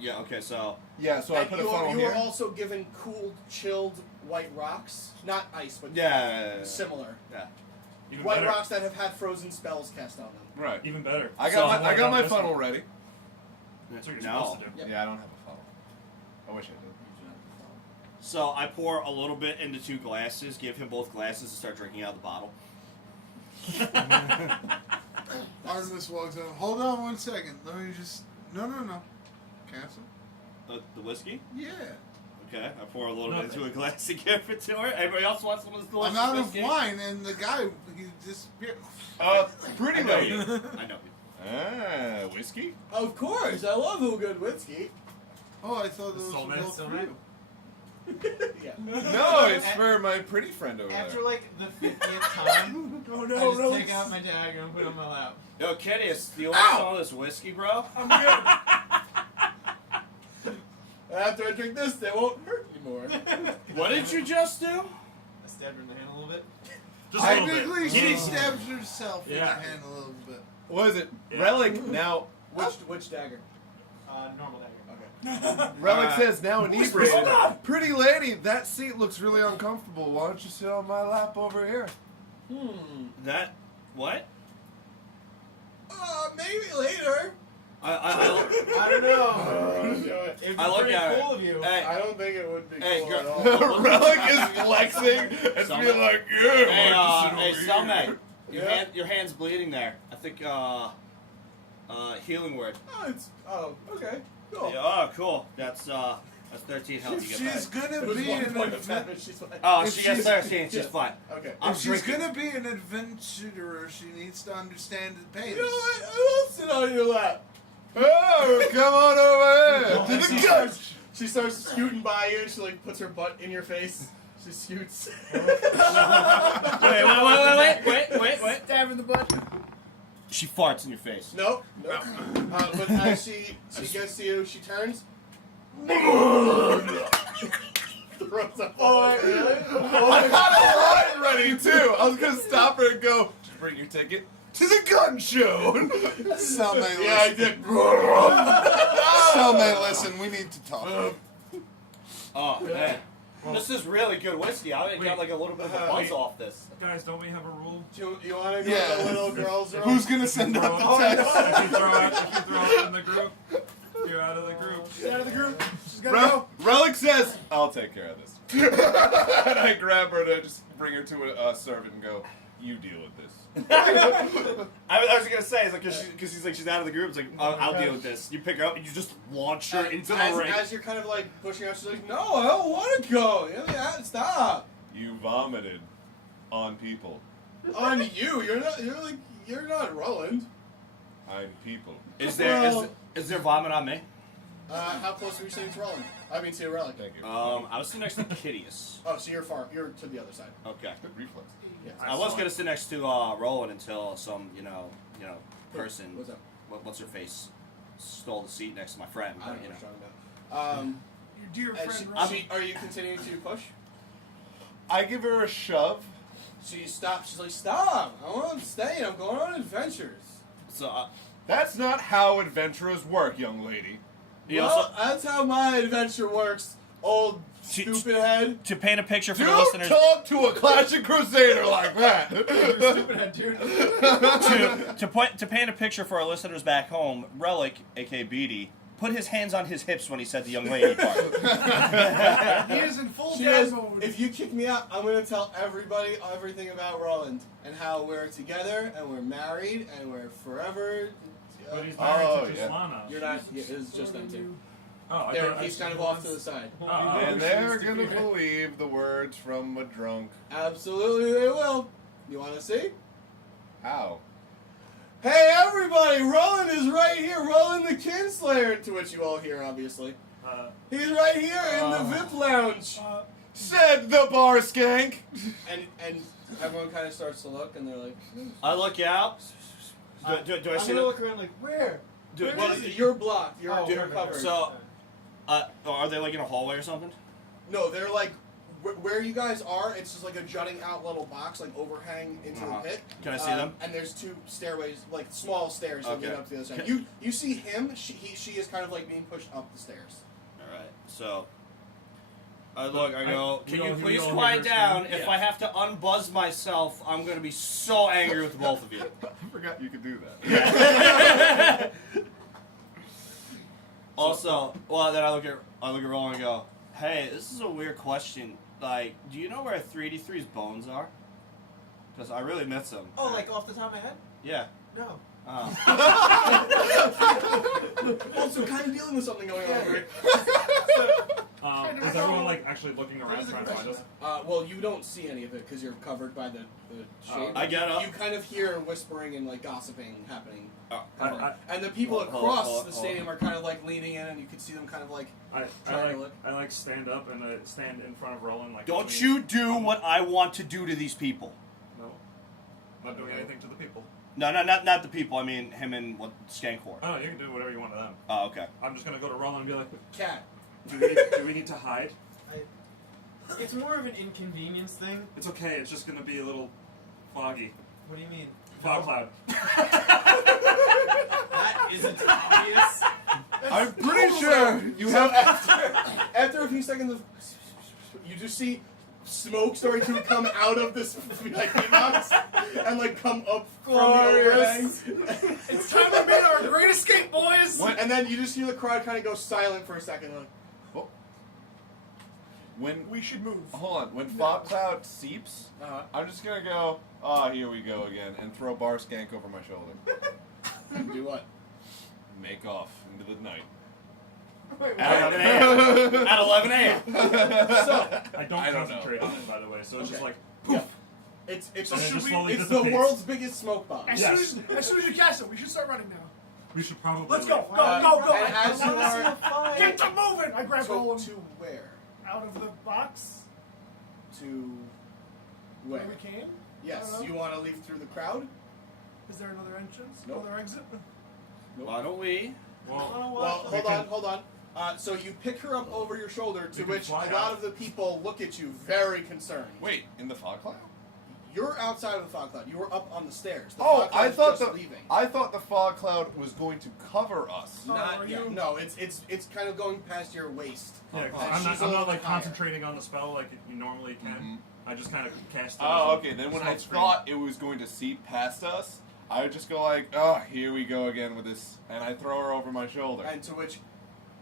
Yeah. Okay. So Yeah, so I And put a you funnel were here. also given cooled, chilled white rocks, not ice, but yeah. similar. Even White better. rocks that have had frozen spells cast on them. Right. Even better. I So got more my whiskey. funnel ready. That's what you're No. supposed to do. Yep. Yeah, I don't have a funnel. I wish I did. So I pour a little bit into 2 glasses, give him both glasses, and start drinking out of the bottle. Artemis walks up. Hold on 1 second. Let me just. No. Cancel? The whiskey? Yeah. Okay. I pour a little No, bit into a glass and give it to her. Everybody else wants some of this delicious I'm out whiskey? of wine, and the guy, he disappeared. Pretty I know lady. you. I know you. Whiskey? Of course, I love a good whiskey. Oh, I thought those were Soulmate, both for soulmate. you. Yeah. No, it's for my pretty friend over After there. like the 50th time, Oh I no, just no. take out my dagger and put it on my lap. Yo, Kitteus, do you want some of this whiskey, bro? I'm good. After I drink this, they won't hurt anymore. What did you just do? I stabbed her in the hand a little bit. Just a little Technically, bit. she stabs herself in the Yeah. hand a little bit. What is it? Yeah. Relic now. Which dagger? Normal dagger. Okay. Relic Alright. says, now inebriated. Pretty lady, that seat looks really uncomfortable. Why don't you sit on my lap over here? That what? Maybe later. I don't know. It'd be I look pretty at cool it. of you. Hey, I don't think it would be Hey, cool girl- at all. Relic is flexing and Somebody- being like, yeah, hey, why don't you sit over Cellmate, here? Yeah? your hand's bleeding there. I think healing word. Okay. Cool. Yeah, oh, cool. That's 13 health If you get she's back. gonna It was be 1 an point of adventurer, damage. She's like, Oh, if she gets she's- 13. She's fine. okay. I'm if she's drinking. gonna be an adventurer, she needs to understand the pain. You know what? I will sit on your lap. Oh, come on over here. To the gun. She starts scooting by you and she like puts her butt in your face. She scoots. Wait. Stab in the butt. She farts in your face. Nope. But as she gets to you, she turns. Throws up. I had a line ready, too. I was going to stop her and go, just bring your ticket to the gun show. Cellmate, Yeah, I listen. did. Cellmate, listen, we need to talk. Oh man, this is really good whiskey. I got like a little bit of a buzz Wait. off this. Guys, don't we have a rule? You want to go Yeah. to the little girls' room? Who's gonna send out the text? If you throw out in the group, you're out of the group. She's out of the group. She's gotta go. Relic says, I'll take care of this. And I grab her to just bring her to a servant and go, you deal with this. I was gonna say, it's like, because she's like, she's out of the group. It's like, I'll deal with this. You pick her up and you just launch her into the ring. As you're kind of like pushing out, she's like, "No, I don't want to go. Stop." You vomited on people. On you, you're not Ruland. I'm people. Is there vomit on me? How close are you sitting to Ruland? I mean, to Rellik. Thank you. I was sitting next to Kitteus. Oh, so you're to the other side. Okay. Good reflex. Yeah. I was gonna sit next to Roland until some person. What's up? What's her face? Stole the seat next to my friend. I don't know You what know. you're talking about. Your dear And friend. are you continuing to push? I give her a shove. She stops. She's like, "Stop! I want to stay. I'm going on adventures." So That's not how adventurers work, young lady. he Well, also that's how my adventure works, old stupid head. to paint a picture for the Don't listeners. talk to a classic crusader like that. Stupid head, dude. to paint a picture for our listeners back home, Rellik, aka Beattie, put his hands on his hips when he said the young lady part. He is in full She dad goes, mode. "If you kick me out, I'm going to tell everybody everything about Ruland and how we're together and we're married and we're forever." But he's married Oh, to yeah. Gislana. You're not. It's just them two. Oh, I There, thought he's kind of off to the side. Oh, And they're gonna believe the words from a drunk. Absolutely, they will. You want to see? How? Hey, everybody! Ruland is right here. Ruland the Kinslayer, to which you all hear, obviously. He's right here in the VIP lounge. Said the bar skank. And everyone kind of starts to look, and they're like, I look out. Do I I'm see gonna them? look around like, where? "Well, you're blocked. You're perfect. covered." So, are they like in a hallway or something? No, they're like where you guys are. It's just like a jutting out little box, like overhang into Uh-huh. the pit. Can I see them? And there's two stairways, like small stairs that lead Okay. up to the other side. You see him. She is kind of like being pushed up the stairs. All right. So, I look. I go. Can you we please all quiet hear her down? scream? If I have to unbuzz myself, I'm gonna be so angry with both of you. I forgot you could do that. Also, well, then I look at Roland and go, "Hey, this is a weird question. Like, do you know where 3D3's bones are? Because I really miss them." Oh, like off the top of my head? Yeah. No. Oh. Also, kind of dealing with something going on. Right? Is everyone like actually looking around trying to find us? Well, you don't see any of it because you're covered by the shade. I get up. You kind of hear whispering and like gossiping happening. I- And the people Hold- across hold- the hold. stadium are kind of like leaning in, and you can see them kind of like. I like stand up and I stand in front of Roland like. Don't between- you do what I want to do to these people. No. Not doing anything to the people. No, not the people. I mean him and Skankor. Oh, you can do whatever you want to them. Oh, okay. I'm just gonna go to Roland and be like, Cat. do we need to hide? It's more of an inconvenience thing. It's okay. It's just gonna be a little foggy. What do you mean? Fog cloud. That isn't obvious. I'm after a few seconds of, you just see smoke starting to come out of this VIP box and like come up from the overhang. It's time to make our great escape, boys. What? And then you just hear the crowd kind of go silent for a second. Like, When We should move. hold on, when fog cloud seeps, I'm just gonna go. Oh, here we go again, and throw bar skank over my shoulder. do what? Make off into the night. Wait, At what? 11 a.m. At 11 a.m. So I don't I don't concentrate know. on it, by the way, so it's just Okay. like, yeah, it's And it just we- slowly it's the dissipates. world's biggest smoke bomb. As Yes. soon as you cast it, we should start running now. we should probably Let's go. leave. Go, go, go. And as you wanna see are a fight. Get to moving. I grab to Roland where? out of the box To where where? we can. Yes, I don't know. you want to leave through the crowd? Is there another entrance? Nope. Another exit? Why don't we? Well, Well, hold on. So you pick her up over your shoulder, to We can which a fly lot out. of the people look at you very concerned. Wait, in the fog cloud? You're outside of the fog cloud. You were up on the stairs. The Oh, fog I cloud's thought just leaving. the fog cloud was going to cover us. Oh, Not are yet. you- No, it's kind of going past your waist. yeah, 'cause And I'm she's not a little like bit higher. concentrating on the spell like you normally can. Mhm. I just kind of cast it. Oh, as a okay. Then when I smoke screen. thought it was going to seep past us, I would just go like, "Oh, here we go again with this," and I throw her over my shoulder. And to which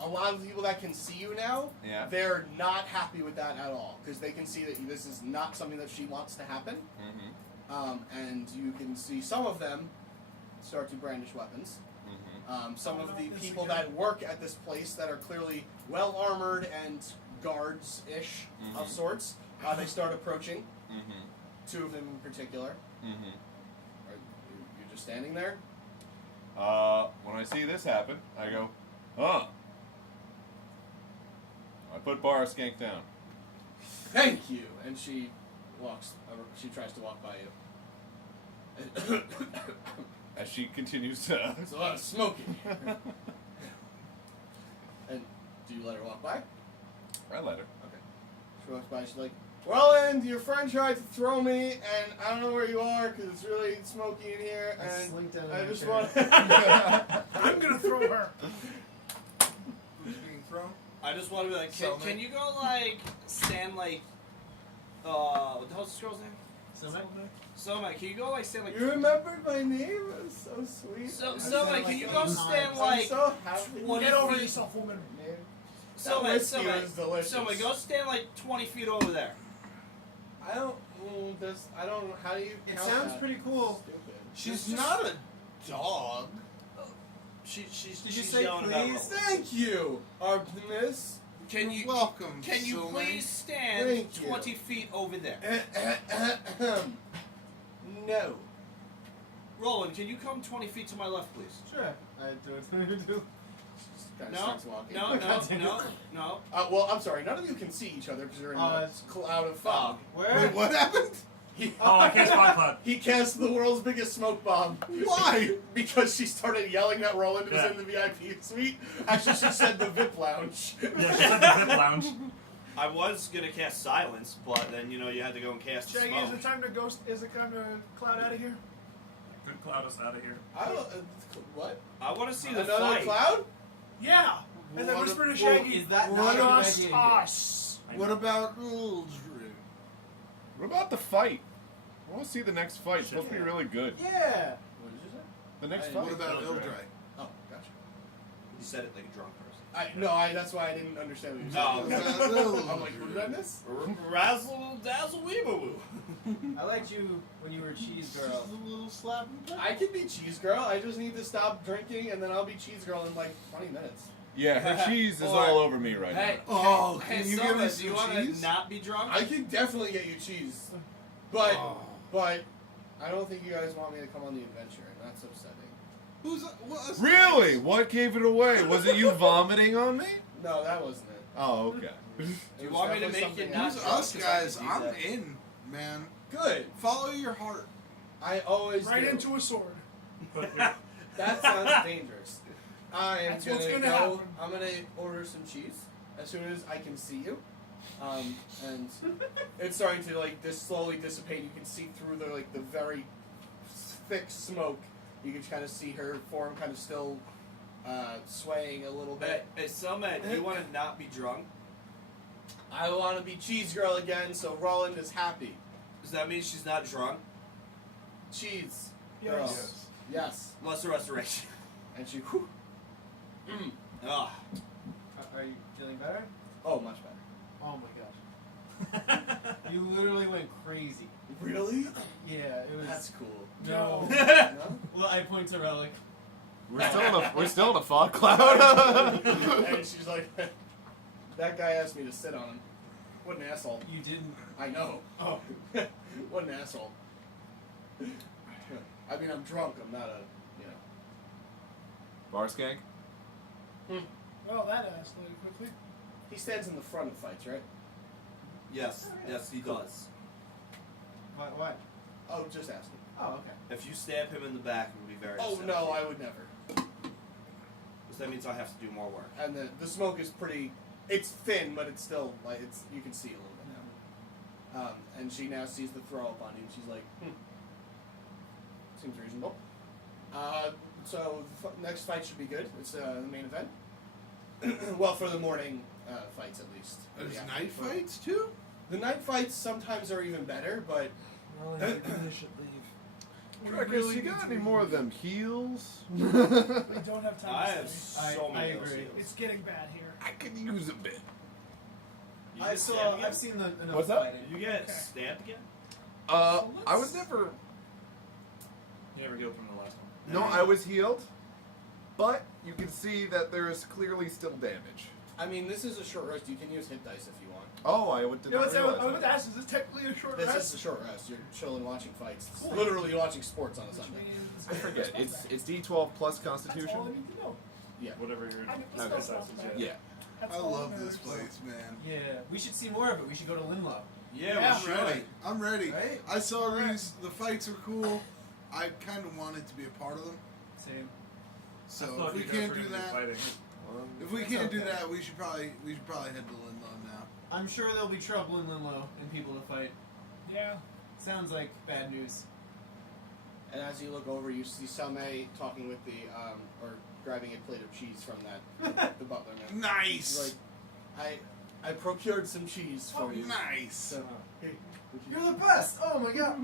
a lot of the people that can see you now, Yeah. they're not happy with that at all because they can see that this is not something that she wants to happen. Mm-hmm. And you can see some of them start to brandish weapons. Mm-hmm. Some of the This people again. that work at this place that are clearly well armored and guards-ish of Mhm. sorts, they start approaching. Mm-hmm. Two of them in particular. Mm-hmm. You're just standing there. When I see this happen, I go, "Huh." I put bar skank down. Thank you. And she walks. She tries to walk by you. As she continues to. There's a lot of smoke in here. And do you let her walk by? I let her. Okay. She walks by. She's like, "Well, and your friend tried to throw me, and I don't know where you are because it's really smoky in here, I and slink down I in just your want." I'm gonna throw her. Who's being thrown? I just want to be like, Cellmate. can you go like stand like, what the hell's this girl's name? So Mike, can you go like stand like? You remembered my name? It was so sweet. So Mike, can you go I'm stand I'm like? so happy. 20 Get over feet. yourself, woman. So That Mike, whiskey was delicious. So Mike, go stand like 20 feet over there. I don't. I don't. How do you? It count sounds that? pretty cool. Stupid. She's not a dog. She's say yelling about please? Roland. Thank you, Artemis. Can you Welcome. can you Soulmate. please stand Thank you. 20 feet over there? No. Roland, can you come 20 feet to my left, please? Sure. I do. Just kind of No, starts walking. no. Well, I'm sorry. None of you can see each other because you're in Oh, a that's- cloud of fog. Where? Wait, what happened? Oh, I cast Fog Cloud. He cast the world's biggest smoke bomb. Why? Because she started yelling that Roland was Yeah. in the VIP suite. Actually, she said the VIP lounge. Yeah, she said the VIP lounge. I was gonna cast silence, but then you had to go and cast Shaggy, smoke. is it time to ghost? Is it time to cloud out of here? Good cloud us out of here. I don't. What? I want to see the Another fight. cloud? Yeah. And then What whisper to a- Shaggy. Is that What not a Just good idea? us. I What know. about Uldred? What about the fight? I want to see the next fight. It's supposed to be really good. Yeah. What did you say? The next I- fight. What about Uldred. Ildred? Oh, gotcha. You said it like a drunk person. That's why I didn't understand what you said. Oh, I'm like, what did I miss? Razzle dazzle weeaboo. I liked you when you were cheese girl. Just a little slap and peck. I can be cheese girl. I just need to stop drinking, and then I'll be cheese girl in like 20 minutes. Yeah, her cheese is Or- all over me right Hey, Oh, hey, can you Soma, give us do you some want to cheese? not be drunk? I can definitely get you cheese, but Oh. I don't think you guys want me to come on the adventure, and that's upsetting. Who's what? now. Really? What gave it away? Was it you vomiting on me? No, that wasn't it. Oh, okay. It you was want me to definitely make you something not else. Who's drunk? us Because guys? I can do I'm that. in, man. Good. Follow your heart. I always Right do. into a sword. But here, That sounds dangerous. I am That's what's gonna gonna go. happen. I'm gonna order some cheese as soon as I can see you. And it's starting to slowly dissipate. You can see through the very thick smoke. You can kind of see her form kind of still swaying a little bit. Hey, Selma, do you want to not be drunk? I want to be Cheese Girl again, so Ruland is happy. Does that mean she's not drunk? Cheese Yes. Girl. Yes. Yes. Lesser restoration. And she, whew. Ah. Are you feeling better? Oh, much better. Oh my gosh. You literally went crazy. Really? Yeah, it was. That's cool. No. No? Well, I point to Rellik. We're still in a fog cloud. And she's like, that guy asked me to sit on him. What an asshole. You didn't. I know. Oh. What an asshole. I mean, I'm drunk. I'm not a, Bar skank. Well, that escalated quickly. He stands in the front of fights, right? Yes, yes, he does. Why? Oh, just asking. Oh, okay. If you stab him in the back, it would be very Oh, upsetting. no, I would never. Because that means I have to do more work. And the smoke is pretty, it's thin, but it's still, like, you can see a little bit now. And she now sees the throw up on you, and she's like, seems reasonable. So the next fight should be good. It's the main event. Well, for the morning fights at least. There's Yeah. night fights too? The night fights sometimes are even better, but Well, you really should leave. Drekas, you got any more of them heels? We don't have time I to have stay. so I many agree. heals. It's getting bad here. I could use a bit. You I get saw. stabbed again? I've seen enough What's that? fighting. You get Okay. stabbed again? So I was let's- never. You never healed from the last one. No, I was healed, but you can see that there is clearly still damage. I mean, this is a short rest. You can use hit dice if you want. Oh, I did Yeah, not I realize would that. ask, is this technically a short This rest? is a short rest. You're chilling watching fights. It's Cool. literally watching sports on a Which Sunday. means I forget. response It's back. it's D12 plus That's all I Constitution. need to know. Yeah. Whatever your I mean, okay, let's size go. is, Yeah. That's I all love that this matters. place, man. Yeah, we should see more of it. We should go to Linlow. Yeah, Yeah, we should. Ready. I'm ready. Right? I saw Right. these. The fights are cool. I kind of wanted to be a part of them. Same. I So thought if we you guys can't were do gonna be that, fighting. if we That's can't do okay. that, we should probably head to Lindlund now. I'm sure there'll be trouble in Linlow and people to fight. Yeah. Sounds like bad news. And as you look over, you see Salme talking with the, or grabbing a plate of cheese from that, the butler man. He's Nice. like, I procured some cheese for you. Nice. So, hey, would you- You're the best! Oh my god!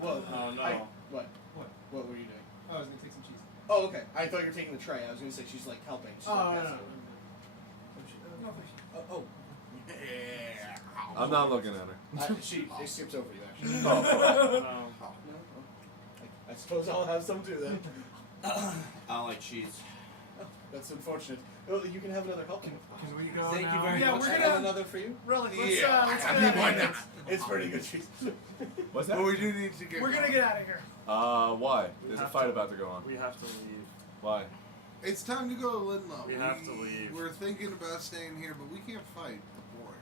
well, Oh, no. What? What? What were you doing? Oh, I was gonna take some cheese. Oh, okay. I thought you were taking the tray. I was going to say she's like helping. She's Oh, like, no, "Yes." no, no. No, thank you. Oh, Yeah. I'm not looking at her. she skips over you actually. Oh. No. No? Oh. I suppose I'll have some too then. I don't like cheese. That's unfortunate. Oh, you can have another helping. Can we go Thank you now? very Yeah, much. we're I gonna- have another for you. Relic, let's Yeah, get I out mean, of why here. not? It's pretty good cheese. What's But that? we do need to get. We're gonna going. get out of here. Why? We There's a have fight to- about to go on. We have to leave. Why? It's time to go to Lindlow. We have to leave. We're thinking about staying here, but we can't fight. We're boring.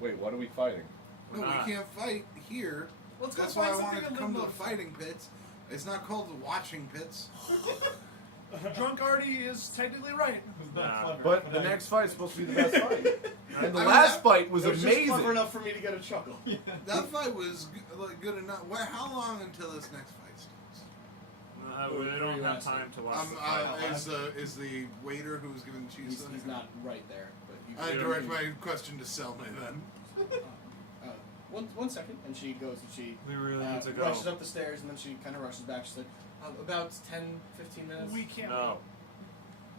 Wait, what are we fighting? We're No, not. we can't fight here. Let's go That's why I find wanted something to in come to the Limbo. fighting pits. It's not called the watching pits. Drunk Artie is technically right. It was not Nah. clever. But the I- next fight's supposed to be the best fight. And the I mean, last that- fight was It was just clever amazing. enough for me to get a chuckle. That fight was good enough. How long until this next fight starts? We don't have time to watch the fight. Is the waiter who was giving the cheese? He's not right there, but you I can- direct my question to Selma then. One second, and she goes and she We really need to go. rushes up the stairs, and then she kind of rushes back. She said, about 10, 15 minutes. We can't. No.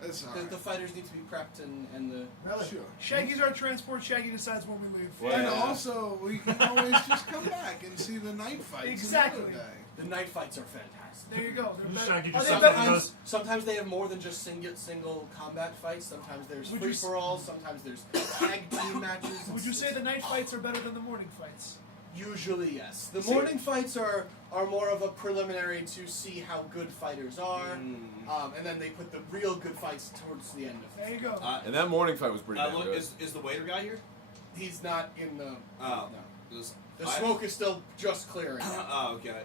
That's all The right. fighters need to be prepped, and the Really? Sure. Shaggy's our transport. Shaggy decides when we leave. Well, And Yeah. also, we can always just come back and see the night fights. Exactly. another day. the night fights are fantastic. There you go. They're Shaggy better. just Are they said better- that. Sometimes they have more than just single combat fights. Sometimes there's Would you free for all. Sometimes there's tag team matches. Would you say the night fights are better than the morning fights? Usually, yes. The See- morning fights are more of a preliminary to see how good fighters are, and then they put the real good fights towards the end of There it. you go. And that morning fight was pretty damn Look, good. is the waiter guy here? He's not in the. Oh. No. This- The I- smoke is still just clearing. Oh, okay.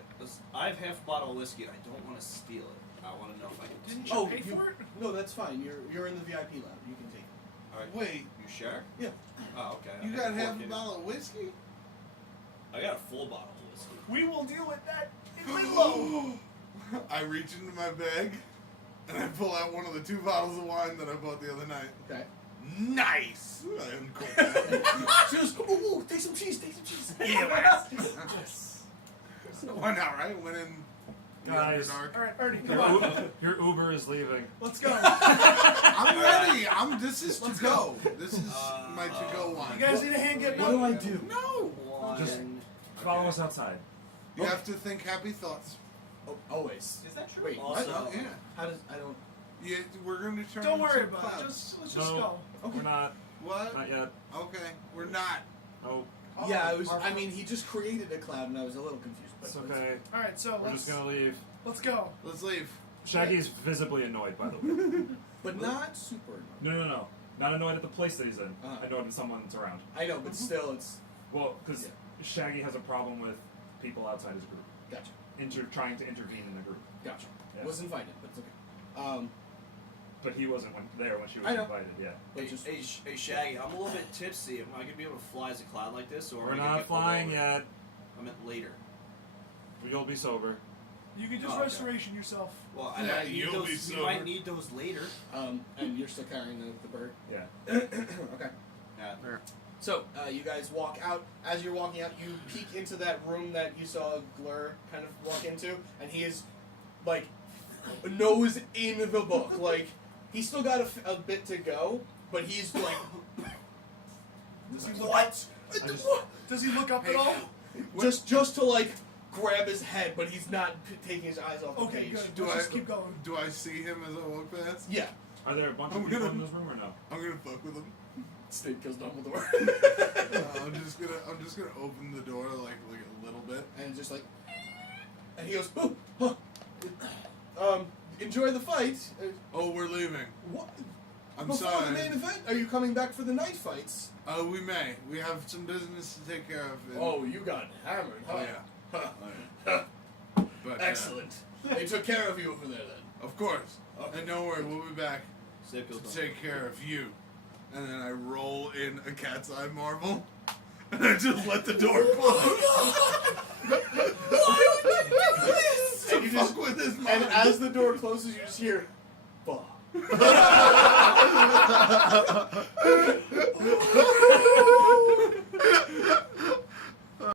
I have half a bottle of whiskey and I don't want to steal it. I want to know if I can. Didn't steal you Oh, pay you- for it? No, that's fine. You're in the VIP lab. You can take it. All right. Wait, You share? Yeah. Oh, okay. you I got have half a 4 bottle of whiskey? I got a full bottle of whiskey. We will deal with that in Limbo. I reach into my bag. and I pull out one of the 2 bottles of wine that I bought the other night. Okay. Nice! I uncork that. She goes, ooh, take some cheese, take some cheese. Yes. Why not, right? Went in the Guys. Underdark. All right, Ernie, come Your, on. your Uber is leaving. Let's go. I'm ready. This is Let's to go. This is my to-go wine. You guys need a hand getting What up? do I do? No! Just follow us outside. You have to think happy thoughts. Oh, always. Is that true? Wait, Also- what? Yeah. How does, I don't, Yeah, we're going to turn Don't worry into about it. clouds. Let's just No. go. okay. We're not What? yet. Okay, we're not. Oh, Yeah, I mean, he just created a cloud and I was a little confused. But it's okay. All right, so We're just gonna leave. let's go. Let's leave. Shaggy's visibly annoyed, by the way. But not super. No. Not annoyed at the place that he's in. Uh-huh. Annoyed at someone's around. I know, but still, it's. Well, because Yeah. Shaggy has a problem with people outside his group. Gotcha. Trying to intervene in the group. Gotcha. Yeah. Was invited, but it's okay. But he wasn't there when she was I know. invited, yeah. But just. Hey, Shaggy, I'm a little bit tipsy. Am I gonna be able to fly as a cloud like this, or We're am I gonna not get pulled flying over? yet. I meant later. You'll be sober. You can just Oh, okay. restoration yourself. Well, Yeah, I might need you'll those. be We sober. might need those later. And you're still carrying the bird. Yeah. Okay. Yeah. So, you guys walk out. As you're walking out, you peek into that room that you saw Glur kind of walk into, and he is, like, nose in the book. Like, he's still got a bit to go, but he's like, Does he look what? Does he look up Hey, at all? Just to, like, grab his head, but he's not taking his eyes off the Okay, page. good. Do Let's just I- keep going. Do I see him as I walk past? Yeah. Are there a bunch I'm of people gonna- in this room or no? I'm gonna fuck with him. Snape kills Dumbledore. I'm just gonna open the door like a little bit. And just like, and he goes, enjoy the fight. Oh, we're leaving. What? I'm Before sorry. the main event? Are you coming back for the night fights? We may. We have some business to take care of. and- Oh, you got hammered, huh? Oh, yeah. Huh. Oh, yeah. But, Excellent. They took care of you over there then. Of course. Okay. And don't worry, we'll be back Snape goes to on. take care of you. And then I roll in a cat's eye marble. And I just let the door close. Why would you do this? To fuck with his mind. And as the door closes, you just hear, fuck.